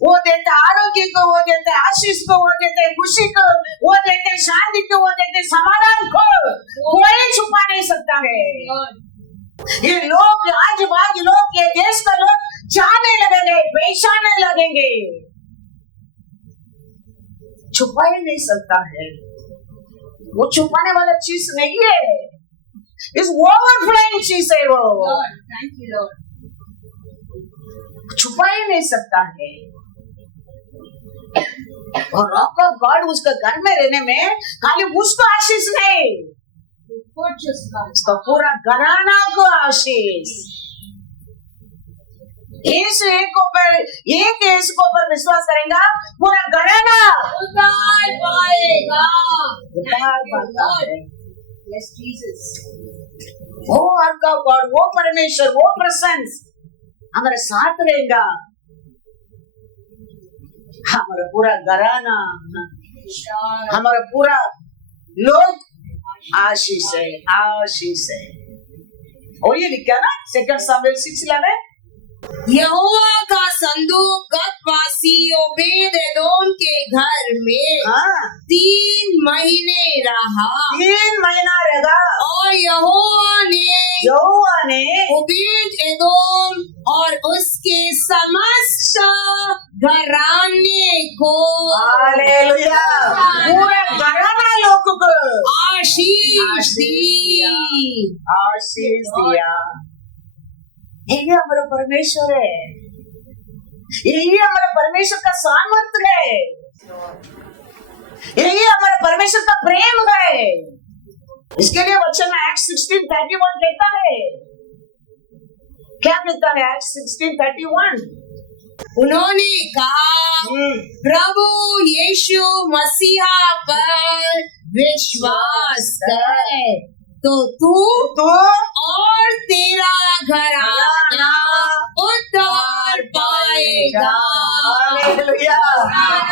वो देते आरोग्य को, वो देते आशीष को, वो देते खुशी को, वो देते शांति को, वो देते समाधान को, कोई छुपा नहीं सकता है। ये लोग, आज बाज लोग, ये देश का लोग जाने लगेंगे, पहचानने लगेंगे, छुपा ही नहीं सकता है। वो छुपाने वाला चीज नहीं है, इस ओवरफ्लोइंग चीज है वो। छुपा ही नहीं सकता है। और रॉक ऑफ गॉड उसका घर में रहने में खाली उसको आशीष नहीं, उसका पूरा घराना को आशीष। एक ऊपर विश्वास करेगा, पूरा घराना उद्धार पाएगा। उद्धार पाता है। वो आपका गॉड, वो परमेश्वर, वो प्रेजेंस हमारे साथ रहेगा। हमारा पूरा घराना, हमारा पूरा लोग आशीष है, आशीष है। और ये लिखा ना 2 सामुएल 6:11, यहोवा का संदूक गतवासी ओबेद-एदोम के घर में 3 महीने रहा। 3 महीना रहेगा। और यहोवा ने ओबेद-एदोम और उसके समस्त घराने को, हालेलुया, पूरे घराना लोगों को आशीष दी, आशीष दिया। यही हमारा परमेश्वर है, यही हमारा परमेश्वर का सामर्थ्य है, यही हमारा परमेश्वर का प्रेम है। इसके लिए वचन में Acts 16:31 कहता है, क्या कहता है Acts 16:31? उन्होंने कहा, प्रभु यीशु मसीहा पर विश्वास कर तो तू और तेरा घराना उद्धार पाएगा। हालेलुया।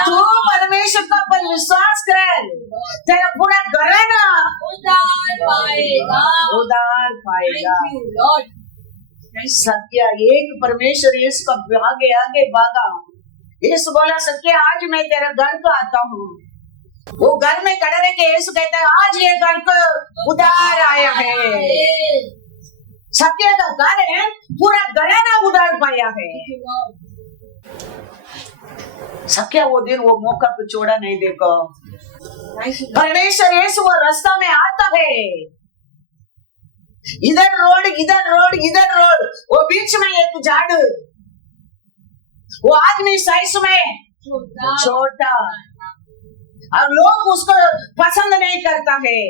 तू परमेश्वर का पर विश्वास कर, तेरा पूरा घराना उद्धार पाएगा, उद्धार पाएगा। सत्य एक परमेश्वर यीशु का आगे आगे भागा। यीशु बोला, सत्य आज मैं तेरे घर को आता हूँ। वो घर में खड़े रह के यीशु कहता है, आज ये घर को उद्धार आया है। सत्य का घर है, पूरा घराना उद्धार पाया है। सत्य वो दिन, वो मौका को छोड़ा नहीं। देखो परमेश्वर यीशु वो रास्ता में आता है, इधर रोड, इधर रोड, इधर रोड, वो बीच में एक झाड़, वो आदमी साइज में छोटा, और लोग उसको पसंद नहीं करता है।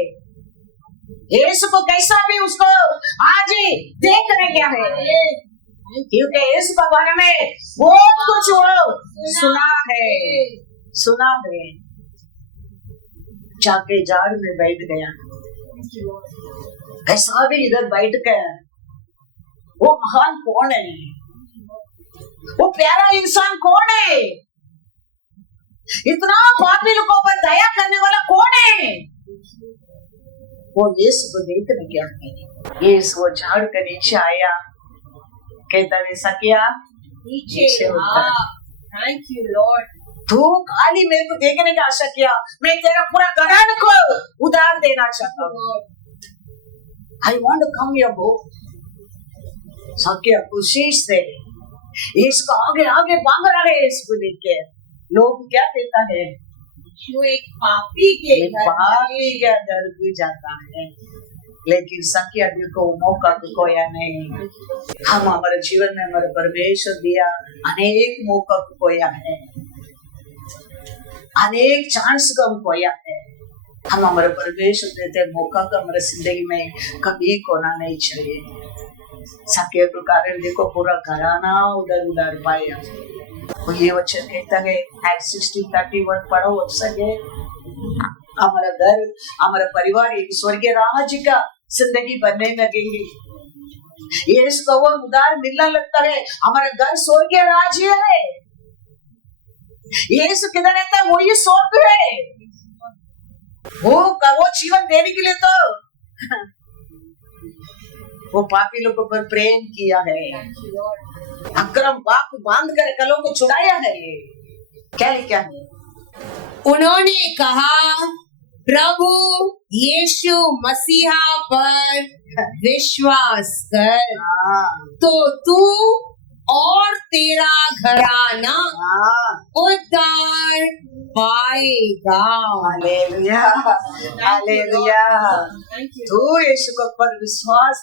यीशु को कैसा भी उसको आज ही देखने गया है, क्योंकि इस बारे में बहुत कुछ वो सुना है। जाके झाड़ में बैठ गया, ऐसा भी इधर बैठ गया। वो महान कौन है? वो प्यारा इंसान कौन है? इतना पापी लोगों पर दया करने वाला कौन है? वो यीशु को देखने क्या है। यीशु वो झाड़ के नीचे आया, कहता वैसा किया नीचे उतर। Thank you Lord. तू खाली मेरे को देखने का आशा किया, मैं तेरा पूरा घराना को उधार देना चाहता हूँ। I want to come your go. सत्य खुशी से इसको आगे आगे भाग रहा है। इसको देख के लोग क्या कहता है? वो एक पापी के घर भी जाता है, लेकिन सत्य को मौका तो खोया नहीं। हम हमारे जीवन में हमारे परमेश्वर दिया अनेक मौका को खोया है, अनेक चांस को हम खोया है। हम हमारे परमेश्वर देते मौका का हमारे जिंदगी में कभी खोना नहीं चाहिए। सत्य के कारण देखो पूरा घराना उधर उधर पाया। तो ये वचन कहता है Acts 16:31 पढ़ो सके। हमारा घर हमारा परिवार एक स्वर्गीय राज्य का जिंदगी बनने लगेंगे। ये इसको वो उदार मिलने लगता है, हमारा घर स्वर्गीय राज्य है। ये किधर रहता है? वो ये स्वर्ग है। वो जीवन देने के लिए तो वो पापी लोगों पर प्रेम किया है, अक्रम बाप बांध कर कलों को छुड़ाया है। क्या लिखा है? उन्होंने कहा, प्रभु यीशु मसीहा पर विश्वास कर तो तू और तेरा घराना उद्धार पाएगा। Hallelujah, hallelujah. तू यीशु को पर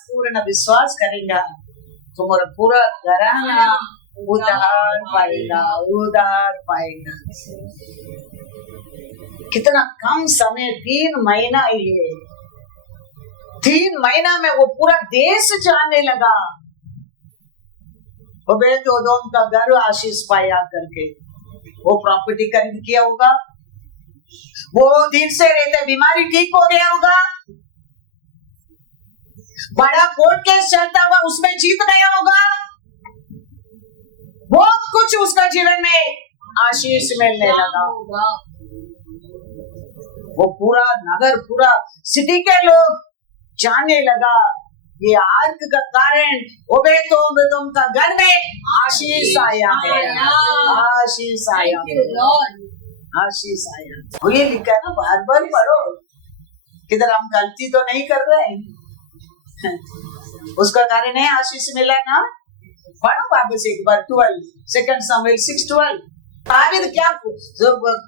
पूर्ण विश्वास करेगा, तुम्हारा पूरा घराना उद्धार पाएगा, उद्धार पाएगा। कितना कम समय, 3 महीना ही है। 3 महीना में वो पूरा देश जानने लगा। ओबेद-एदोम का घर आशीष पाया करके वो प्रॉपर्टी खरीद किया होगा, वो दिन से रहते बीमारी ठीक हो गया होगा, बड़ा कोर्ट केस चलता होगा उसमें जीत गया होगा, बहुत कुछ उसका जीवन में आशीष मिलने लगा। वो पूरा नगर, पूरा सिटी के लोग जानने लगा ये आर्क का कारण ओबेद-एदोम का घर में आशीष आया है, आशीष आया, आशीष आया। वो ये लिखा है ना, बार बार पढ़ो, किधर हम गलती तो नहीं कर रहे हैं। उसका कारण है आशीष मिला ना। पढ़ो वापस एक बार 2 Samuel 6:12। दावीद क्या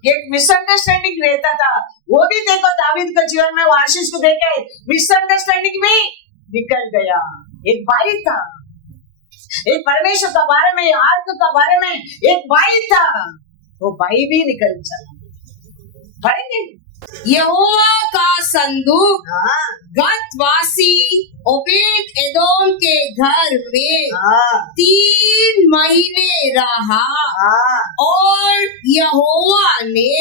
एक मिसअंडरस्टैंडिंग रहता था, वो भी देखो दावीद के जीवन में वो आशीष को देखे मिसअंडरस्टैंडिंग भी निकल गया। एक भाई था, एक परमेश्वर का बारे में, आर्क का बारे में एक भाई था, वो भाई भी निकल चला। पढ़ेंगे यहोवा का संदूक गतवासी ओबेद-एदोम के घर में 3 महीने रहा और यहोवा ने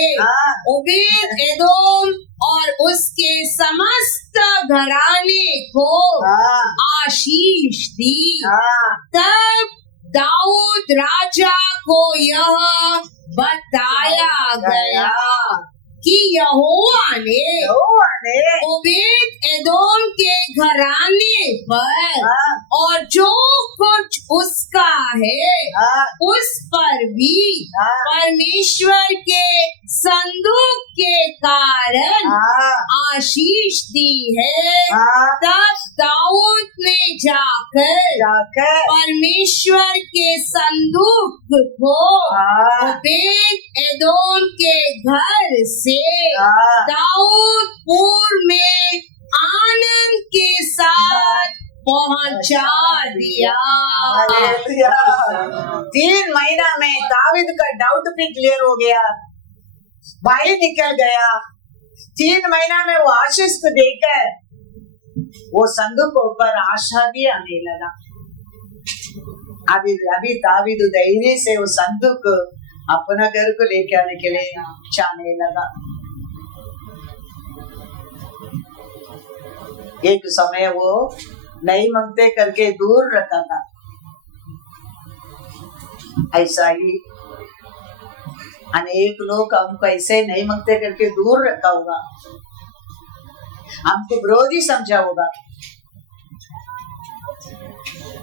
ओबेद-एदोम और उसके समस्त घराने को आशीष दी। तब दाऊद राजा को यह बताया गया कि यहोवा ने ओबेद-एदोम के घराने पर और जो कुछ उसका है उस पर भी परमेश्वर के संदूक के कारण आशीष दी है। तब दाऊद ने जाकर परमेश्वर के संदूक को ओबेद-एदोम के घर से दाऊदपुर में आनंद के साथ पहुंचा दिया। 3 महीना में दाऊद का डाउट भी क्लियर हो गया, भाई निकल गया। 3 महीना में वो आशीष को देखकर वो संदूक ऊपर आशा भी आने लगा। अभी अभी दावीद धैर्य से वो संदूक अपना घर को लेके आने के लिए जाने लगा। एक समय वो नहीं मांगते करके दूर रखा था। ऐसा ही अनेक लोग हमको ऐसे नहीं मांगते करके दूर रखा होगा, हमको विरोधी समझा होगा।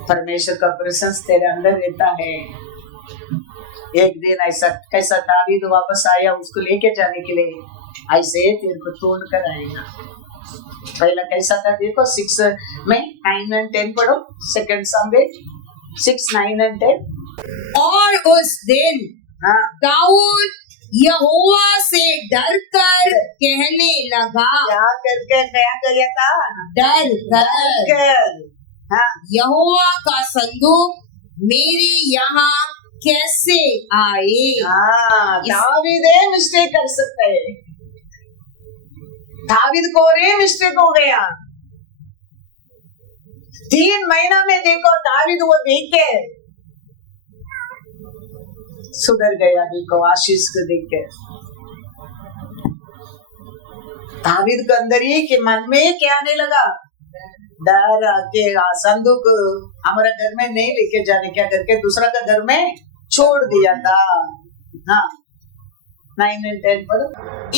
परमेश्वर का प्रशंस तेरे अंदर रहता है। एक दिन ऐसा कैसा दावीद वापस आया उसको लेके जाने के लिए, ऐसे तेरे को तोड़ कर आएगा। पहला कैसा था देखो, 6 में 9 और 10 पढ़ो। सेकंड सामुएल 6, 9 और 10। और उस दिन हाँ, दाऊद यहोवा से डर कर कहने लगा, क्या करके क्या गया था? डर कर हाँ, यहोवा का संदूक मेरे यहाँ कैसे आए। हाँ, दावीद मिस्टेक कर सकते है। दावीद को रे मिस्टेक हो गया। 3 महीना में देखो दावीद वो देख के सुधर गया। देखो आशीष को देख के दावीद के अंदर ही के मन में क्या आने लगा? डर के संदूक हमारा घर में नहीं लेके जाने, क्या करके दूसरा का घर में छोड़ दिया था। हाँ, 9 और 10 पढ़ो।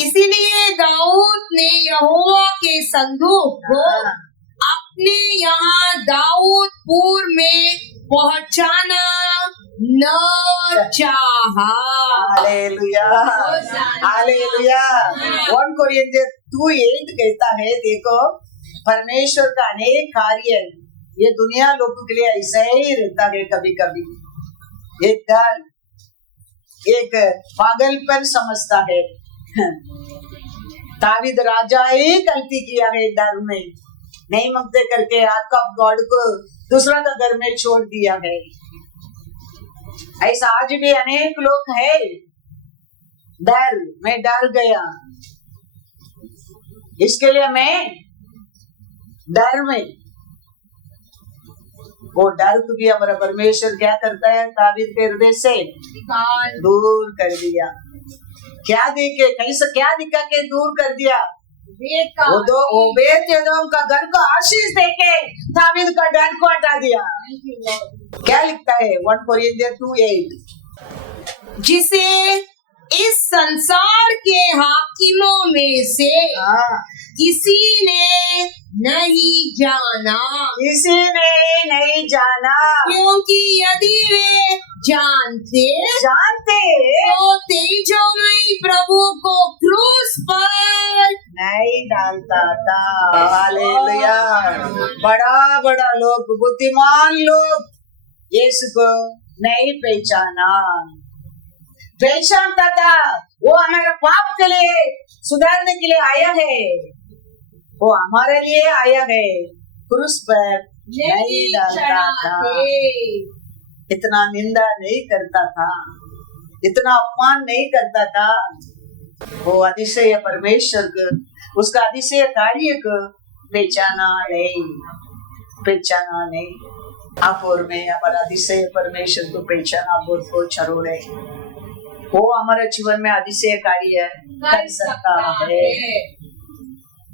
इसीलिए दाऊद ने यहोवा के संदूक को अपने यहाँ दाऊदपुर में पहुँचाना न चाहा। Hallelujah, hallelujah. 1 कोरिन्थियर 2:8 कहता है, देखो परमेश्वर का अनेक कार्य ये दुनिया लोगों के लिए ऐसा ही रहता है। कभी कभी एक डर, एक पागलपन समझता है। दावीद राजा ही गलती किया है, डर में नहीं मांगते करके आपका गॉड को दूसरा का घर में छोड़ दिया है। ऐसा आज भी अनेक लोग है, डर मैं डर गया, इसके लिए मैं डर में, वो डर को भी हमारा परमेश्वर क्या करता है? दावीद के हृदय से दूर कर दिया। क्या देखे कैसे क्या दिखा के दूर कर दिया? वो दो ओबेद-एदोम का घर को आशीष देके दावीद का डर को हटा दिया। क्या लिखता है 1 कोरिन्थियर 2:8, जिसे इस संसार के हाकिमों में से किसी ने नहीं जाना, किसी ने नहीं जाना, क्योंकि यदि वे जानते तो तेजोमयी प्रभु को क्रूस पर नहीं डालता था। हालेलुया। बड़ा बड़ा लोग, बुद्धिमान लोग यीशु को नहीं पहचानता था। वो हमारे पाप के लिए सुधारने के लिए आया है, वो हमारे लिए आया है, क्रूस पर नहीं डालता था, इतना निंदा नहीं करता था, इतना अपमान नहीं करता था। वो अतिशय परमेश्वर को, उसका अतिशय कार्य को पहचाना नहीं। आप और में हमारा अतिशय परमेश्वर को पहचाना बहुत बहुत जरूर है। वो हमारे जीवन में अतिशय कार्य कर सकता है।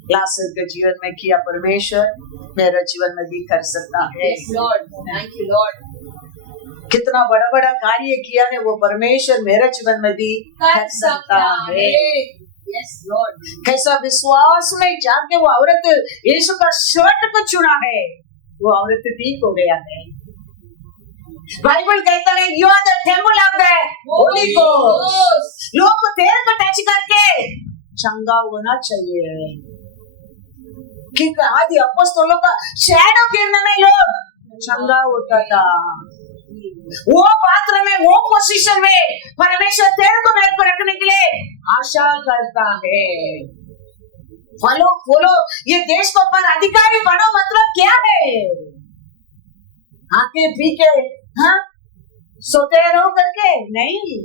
लाजर के जीवन में किया परमेश्वर, मेरे जीवन में भी कर सकता है। Thank you, Lord. कितना बड़ा बड़ा कार्य किया है वो परमेश्वर मेरे जीवन में भी कर सकता है। Yes, Lord. कैसा विश्वास में जाके वो औरत यीशु का शर्ट को चुना है, वो औरत ठीक हो गया है। बाइबल कहता है you are the temple of the Holy Ghost. लोग को तेल को टच करके चंगा होना चाहिए, क्योंकि आदि अपostलों का शैडो गिरने में लोग चंगा होता था। वो पात्र में, वो पोजीशन में परमेश्वर तेरे को मेरे को रखने के लिए आशा करता है। फॉलो ये देश को पर अधिकारी बनो मतलब क्या है? आके पी के सोते रहो करके नहीं।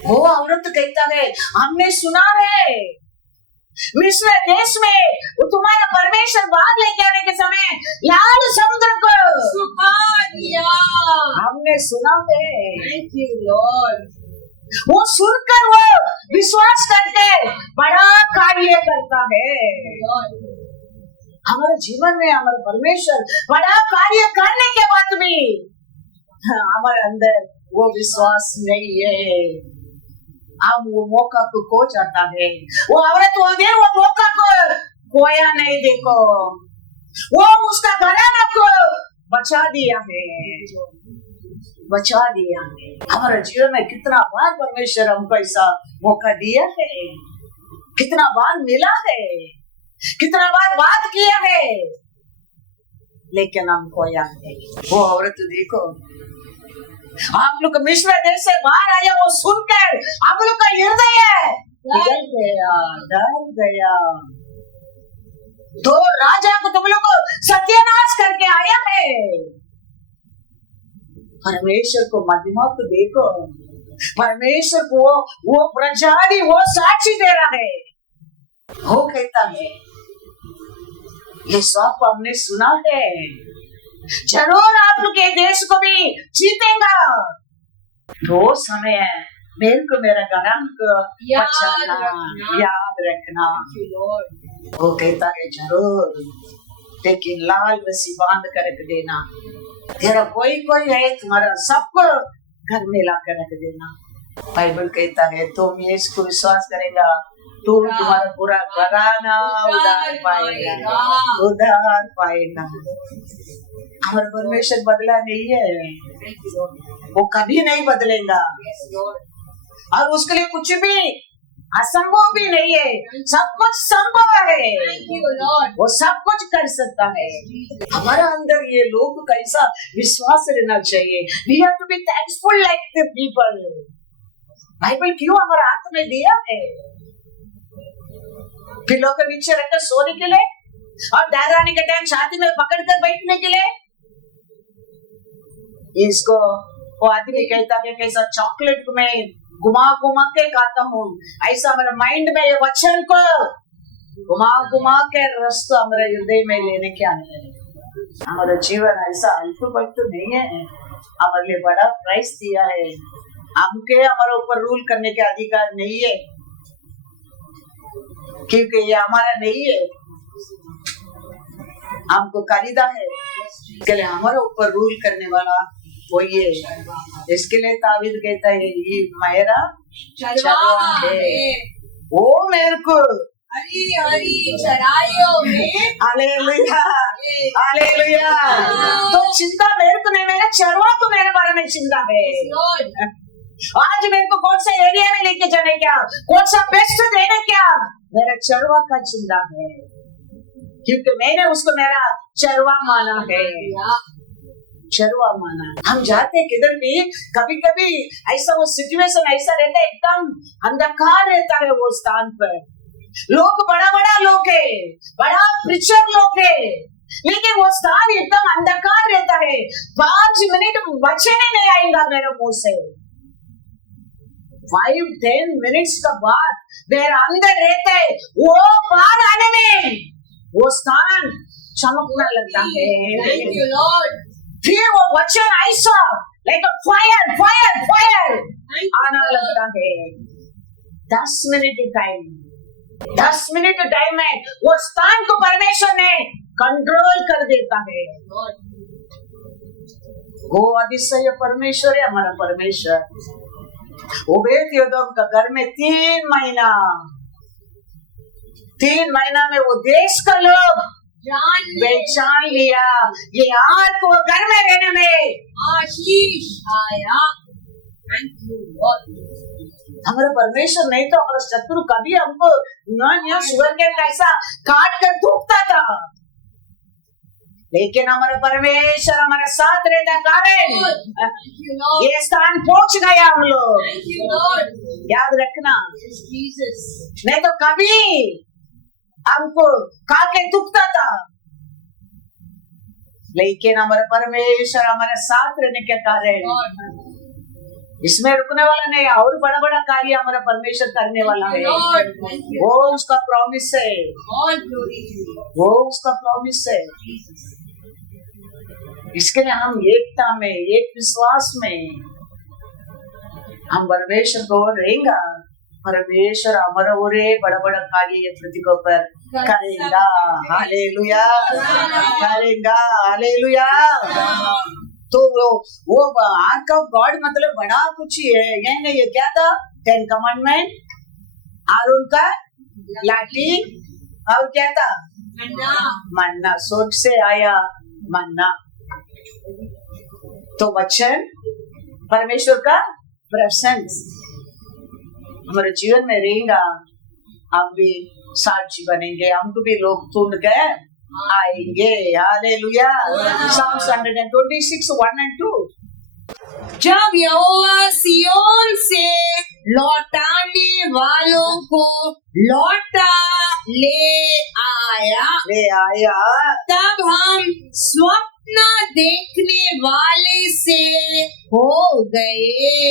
वो औरत कहता है हमने सुना है मिस्र देश में वो तुम्हारा परमेश्वर बाहर लेके आने के समय लाल समुद्र को Hallelujah. हमने सुना है, Thank you, Lord. वो सुनकर वो विश्वास करके बड़ा कार्य करता है। Lord. हमारे जीवन में हमारे परमेश्वर बड़ा कार्य करने के बाद भी हमारे अंदर वो विश्वास नहीं है। हम वो मौका को खो जाता है। वो औरत वो दिन वो मौका को खोया नहीं, देखो वो उसका घराना को बचा दिया है, बचा दिया है। हमारे जीवन में कितना बार परमेश्वर हमको ऐसा मौका दिया है, कितना बार मिला है, कितना बार बात किया है, लेकिन हम खोया नहीं। वो औरत देखो, आप लोग मिस्र देश से बाहर आए, वो सुनकर आप लोग का हृदय डर गया, डर गया। तो राजा को तुम लोग को सत्यानाश करके आया है। परमेश्वर को महिमा को देखो, परमेश्वर को वो प्रजाति वो साक्षी दे रहा है। वो कहता है ये सब हमने सुना है, जरूर आप लोग ये देश को भी जीतेगा। तो समय है मेरे को मेरा गरम को बचाना, याद रखना। वो कहता है जरूर, लेकिन लाल रस्सी बांध कर रख देना। तेरा कोई कोई है तुम्हारा सबको घर में ला कर रख देना। बाइबल कहता है तुम ये इसको विश्वास करेगा तो तुम्हारा पूरा घराना उधार पाएगा, उधार पाएगा। हमारा परमेश्वर बदला नहीं है, वो कभी नहीं बदलेगा, और उसके लिए कुछ भी असंभव भी नहीं है, सब कुछ संभव है। वो सब कुछ कर सकता है। हमारा अंदर ये लोग कैसा विश्वास रहना चाहिए। We have to be thankful like the people। Bible क्यों हमारे हाथ में दिया है? पिलो के नीचे रखकर सोने के लिए और डराने के टाइम छाती में पकड़कर बैठने के लिए। इसको वो आदमी कहता है कैसा चॉकलेट में घुमा घुमा के खाता हूँ, ऐसा मेरे माइंड में ये वचन को घुमा घुमा के रस्ता हमारे हृदय में लेने के आने। हमारा जीवन ऐसा अल्प वक्त नहीं है, हमारे लिए बड़ा प्राइस दिया है। हमके हमारे ऊपर रूल करने के अधिकार नहीं है, क्योंकि ये हमारा नहीं है, हमको खरीदा है। इसके लिए हमारे ऊपर रूल करने वाला वो ये, इसके लिए तावीद कहता है ये मेरा चरवाहा है, वो मेरे को हरी हरी चराइयों में हालेलुया, हालेलुया। तो चिंता मेरे को नहीं, मेरा चरवाहा तो मेरे बारे में चिंता है। आज मेरे को कौन सा एरिया में लेके जाने क्या, कौन सा बेस्ट देने क्या, मेरा चरवाहा का चिंता है, क्योंकि मैंने उसको मेरा चरवाहा माना है, चरवा माना। हम जाते किधर भी कभी कभी ऐसा वो सिचुएशन ऐसा रहता है, एकदम अंधकार रहता है वो स्थान पर। लोग बड़ा बड़ा लोग है, बड़ा प्रीचर लोग है, लेकिन वो स्थान एकदम अंधकार रहता है। 5 मिनट वचन नहीं आएगा मेरे मुंह से। 5-10 मिनट्स का बाद मेरा अंदर रहता है, वो बाहर आने में वो स्थान चमकने लगता है। फिर वो वचन ऐसा लाइक फायर फायर फायर आना लगता है। 10 मिनट टाइम में वो स्थान को परमेश्वर ने कंट्रोल कर देता है। वो अधिशय परमेश्वर है हमारा परमेश्वर। ओबेद-एदोम का घर में 3 महीना में वो देश का लोग पहचान लिया, ये आज को घर में रहने में आशीष आया। हमारा परमेश्वर नहीं तो हमारा शत्रु कभी हमको न शुगर के कैसा काट कर थूकता था, लेकिन हमारा परमेश्वर हमारे साथ रहता कारण ये स्थान पहुंच गया हम लोग। याद रखना, नहीं तो कभी हमको काके दुखता था, लेकिन हमारा परमेश्वर हमारे साथ रहने के कारण इसमें रुकने वाला नहीं, और बड़ा बड़ा कार्य हमारा परमेश्वर करने वाला है। वो उसका प्रॉमिस है, वो उसका प्रॉमिस है। इसके लिए हम एकता में, एक विश्वास में हम परमेश्वर को रहेगा। परमेश्वर हमारा और बड़ा बड़ा कार्य ये पृथ्वी के ऊपर करेगा। हालेलुया, करेगा। हालेलुया। तो वो आर्क ऑफ गॉड मतलब बड़ा कुछ ही है। ये नहीं, ये क्या था? 10 कमांडमेंट, आरोन का लाठी, और क्या था? मन्ना। स्वर्ग से आया मन्ना। तो वचन परमेश्वर का प्रेजेंस हमारे जीवन में रहेगा। हम भी साक्षी बनेंगे, हमको भी लोग सुन के आएंगे। हालेलुया। Psalms 126, 1 and 2। जब यहोवा सिय्योन से लौटाने वालों को लौटा ले आया, तब हम स्वप्न देखने वाले से हो गए।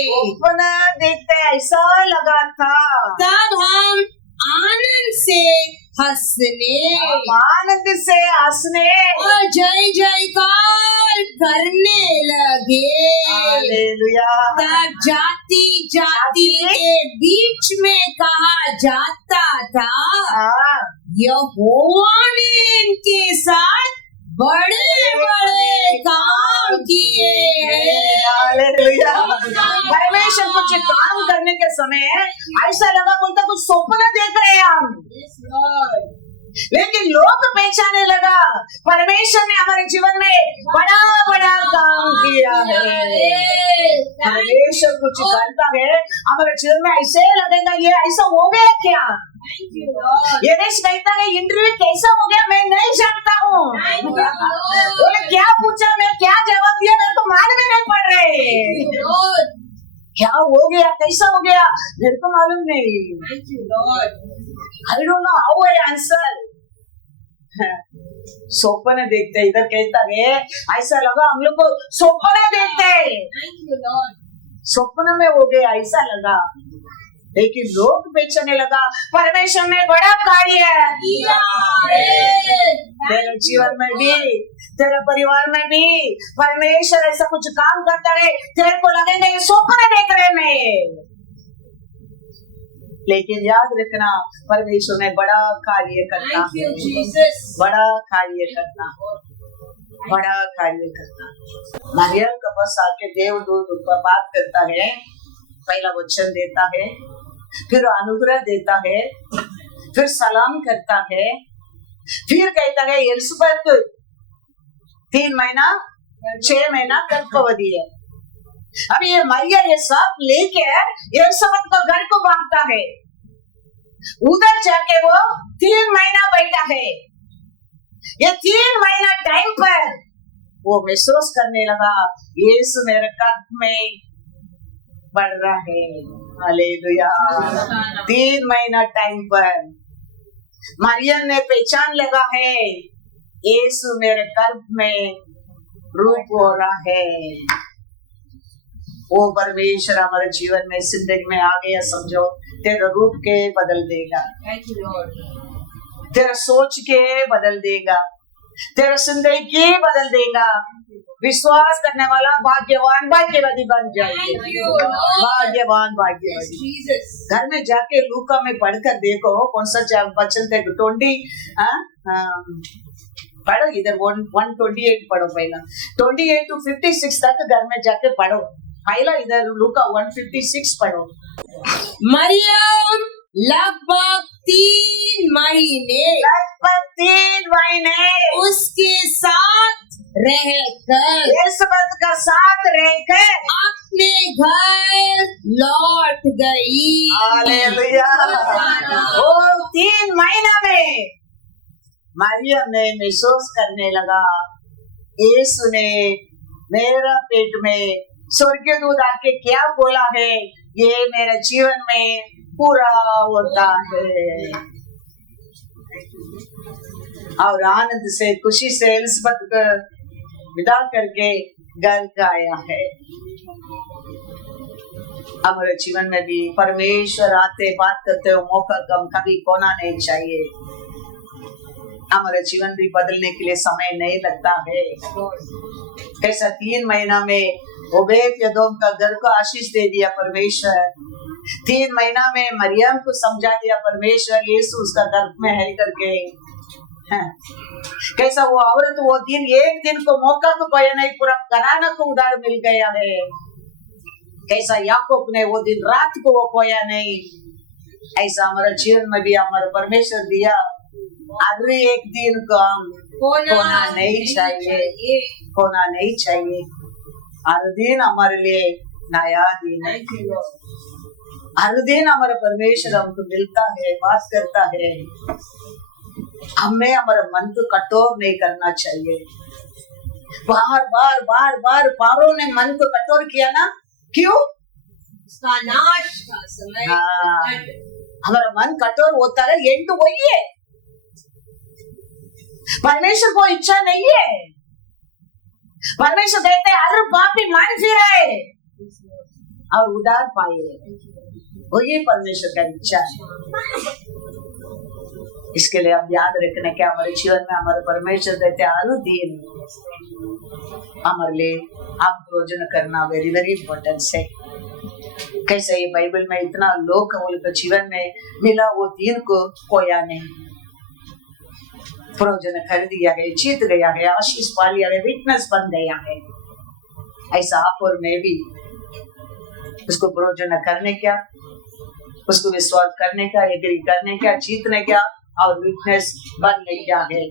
स्वप्न देखते ऐसा लगा था, तब हम आनंद से हंसने और जय जयकार करने लगे। हालेलुया। तब जाति जाति के बीच में कहा जाता था, यहोवा ने इनके साथ बड़े बड़े काम किए हैं। हालेलुया। परमेश्वर कुछ काम करने के समय ऐसा लगा बोलता कुछ स्वप्न देख रहे हैं हम, लेकिन लोग पहचाने लगा परमेश्वर ने हमारे जीवन में बड़ा बड़ा काम किया है। परमेश्वर कुछ करता है हमारे जीवन में, ऐसे लगेगा ये ऐसा हो गया क्या? ये कहता है इंटरव्यू कैसा हो गया मैं नहीं जानता हूँ। बोले क्या पूछा, मैं क्या जवाब दिया मेरे को मालूम ही नहीं पड़ रहे। क्या हो गया, कैसा हो गया मेरे को मालूम नहीं। I don't know how I answer। स्वप्न देखते, इधर कहता है ऐसा लगा हम लोग को स्वप्न देखते, स्वप्न में हो गया ऐसा लगा, लेकिन लोग बेचने लगा परमेश्वर ने बड़ा कार्य किया तेरे जीवन में भी, तेरे परिवार में भी परमेश्वर ऐसा कुछ काम करता है। तेरे को लगेगा ये स्वप्न देख रहे में, लेकिन याद रखना परमेश्वर ने बड़ा कार्य करता है, बड़ा कार्य करता, बड़ा कार्य करता। मरियम के पास आके देवदूत बात करता है, पहला वचन देता है, फिर अनुग्रह देता है, फिर सलाम करता है, फिर कहता है एलिसबेत 3 महीना 6 महीना गर्भवती है। अब ये मरिया ये सब लेके एलिसबेत को घर को भागता है, उधर जाके वो 3 महीना बैठा है। ये 3 महीना टाइम पर वो महसूस करने लगा यीशु मेरे गर्भ में बढ़ रहा है। हालेलुया। 3 महीना टाइम पर मरियम ने पहचान लगा है यीशु मेरे गर्भ में रूप हो रहा है। वो परमेश्वर हमारे जीवन में जिंदगी में आ गया, समझो तेरा रूप के बदल देगा, तेरा सोच के बदल देगा, तेरा जिंदगी के बदल देगा। विश्वास करने वाला भाग्यवान भाग्यवती बन जाएगा, भाग्यवान भाग्यवती। घर में जाके लूका में पढ़कर देखो कौन सा वचन थे 20 पढ़ो, इधर 128 पढ़ो, पहला 28 to 56 तक घर में जाके पढ़ो, पहला इधर लूका 156 पढ़ो। मरियम लगभग 3 महीने उसके साथ रहकर एलिसबेत का साथ रहकर अपने घर लौट गई। हालेलुया। वो 3 महीना में मरियम ने महसूस करने लगा यीशु ने मेरा पेट में स्वर्गीय दूध आके क्या बोला है ये मेरे जीवन में पूरा होता है। और आनंद से खुशी से एलिसबेत को विदा करके घर का आया है। हमारे जीवन में भी परमेश्वर आते बात करते हो मौका कम कभी खोना नहीं चाहिए। हमारा जीवन भी बदलने के लिए समय नहीं लगता है। कैसा 3 महीना में ओबेद यदोम का घर को आशीष दे दिया परमेश्वर। 3 महीना में मरियम को समझा दिया परमेश्वर, यीशु उसका गर्भ में है करके। कैसा वो औरत वो दिन, एक दिन को मौका को पाया नहीं, पूरा घराना को उधार मिल गया है। कैसा याकूब ने वो दिन रात को वो खोया नहीं, ऐसा हमारा जीवन में भी हमारा परमेश्वर दिया। हर एक दिन को हम खोना नहीं चाहिए, खोना नहीं चाहिए। हर दिन हमारे लिए नया दिन है। हर दिन हमारा परमेश्वर हमको मिलता है, बात करता है। हमें हमारा मन को कठोर नहीं करना चाहिए। बार बार बार बार पारो ने मन को कठोर किया ना, क्यों? उसका नाश का समय। हमारा मन कठोर होता है, एंड वही है। परमेश्वर को इच्छा नहीं है। परमेश्वर कहते हैं हर पापी मन फिरे और उद्धार पाए, वही परमेश्वर का इच्छा है। इसके लिए हम याद रखने के हमारे जीवन में हमारे परमेश्वर देते हर दिन हमारे लिए आप भोजन करना वेरी वेरी इम्पोर्टेंट है। कैसे ये बाइबल में इतना लोग उनके जीवन में मिला, वो दिन को खोया नहीं, भोजन कर दिया है, जीत गया है, आशीष पा लिया है, विटनेस बन गया है। ऐसा आप और मैं भी उसको भोजन करने क्या, उसको विश्वास करने का, एग्री करने का, जीतने का और विटनेस बनने क्या है।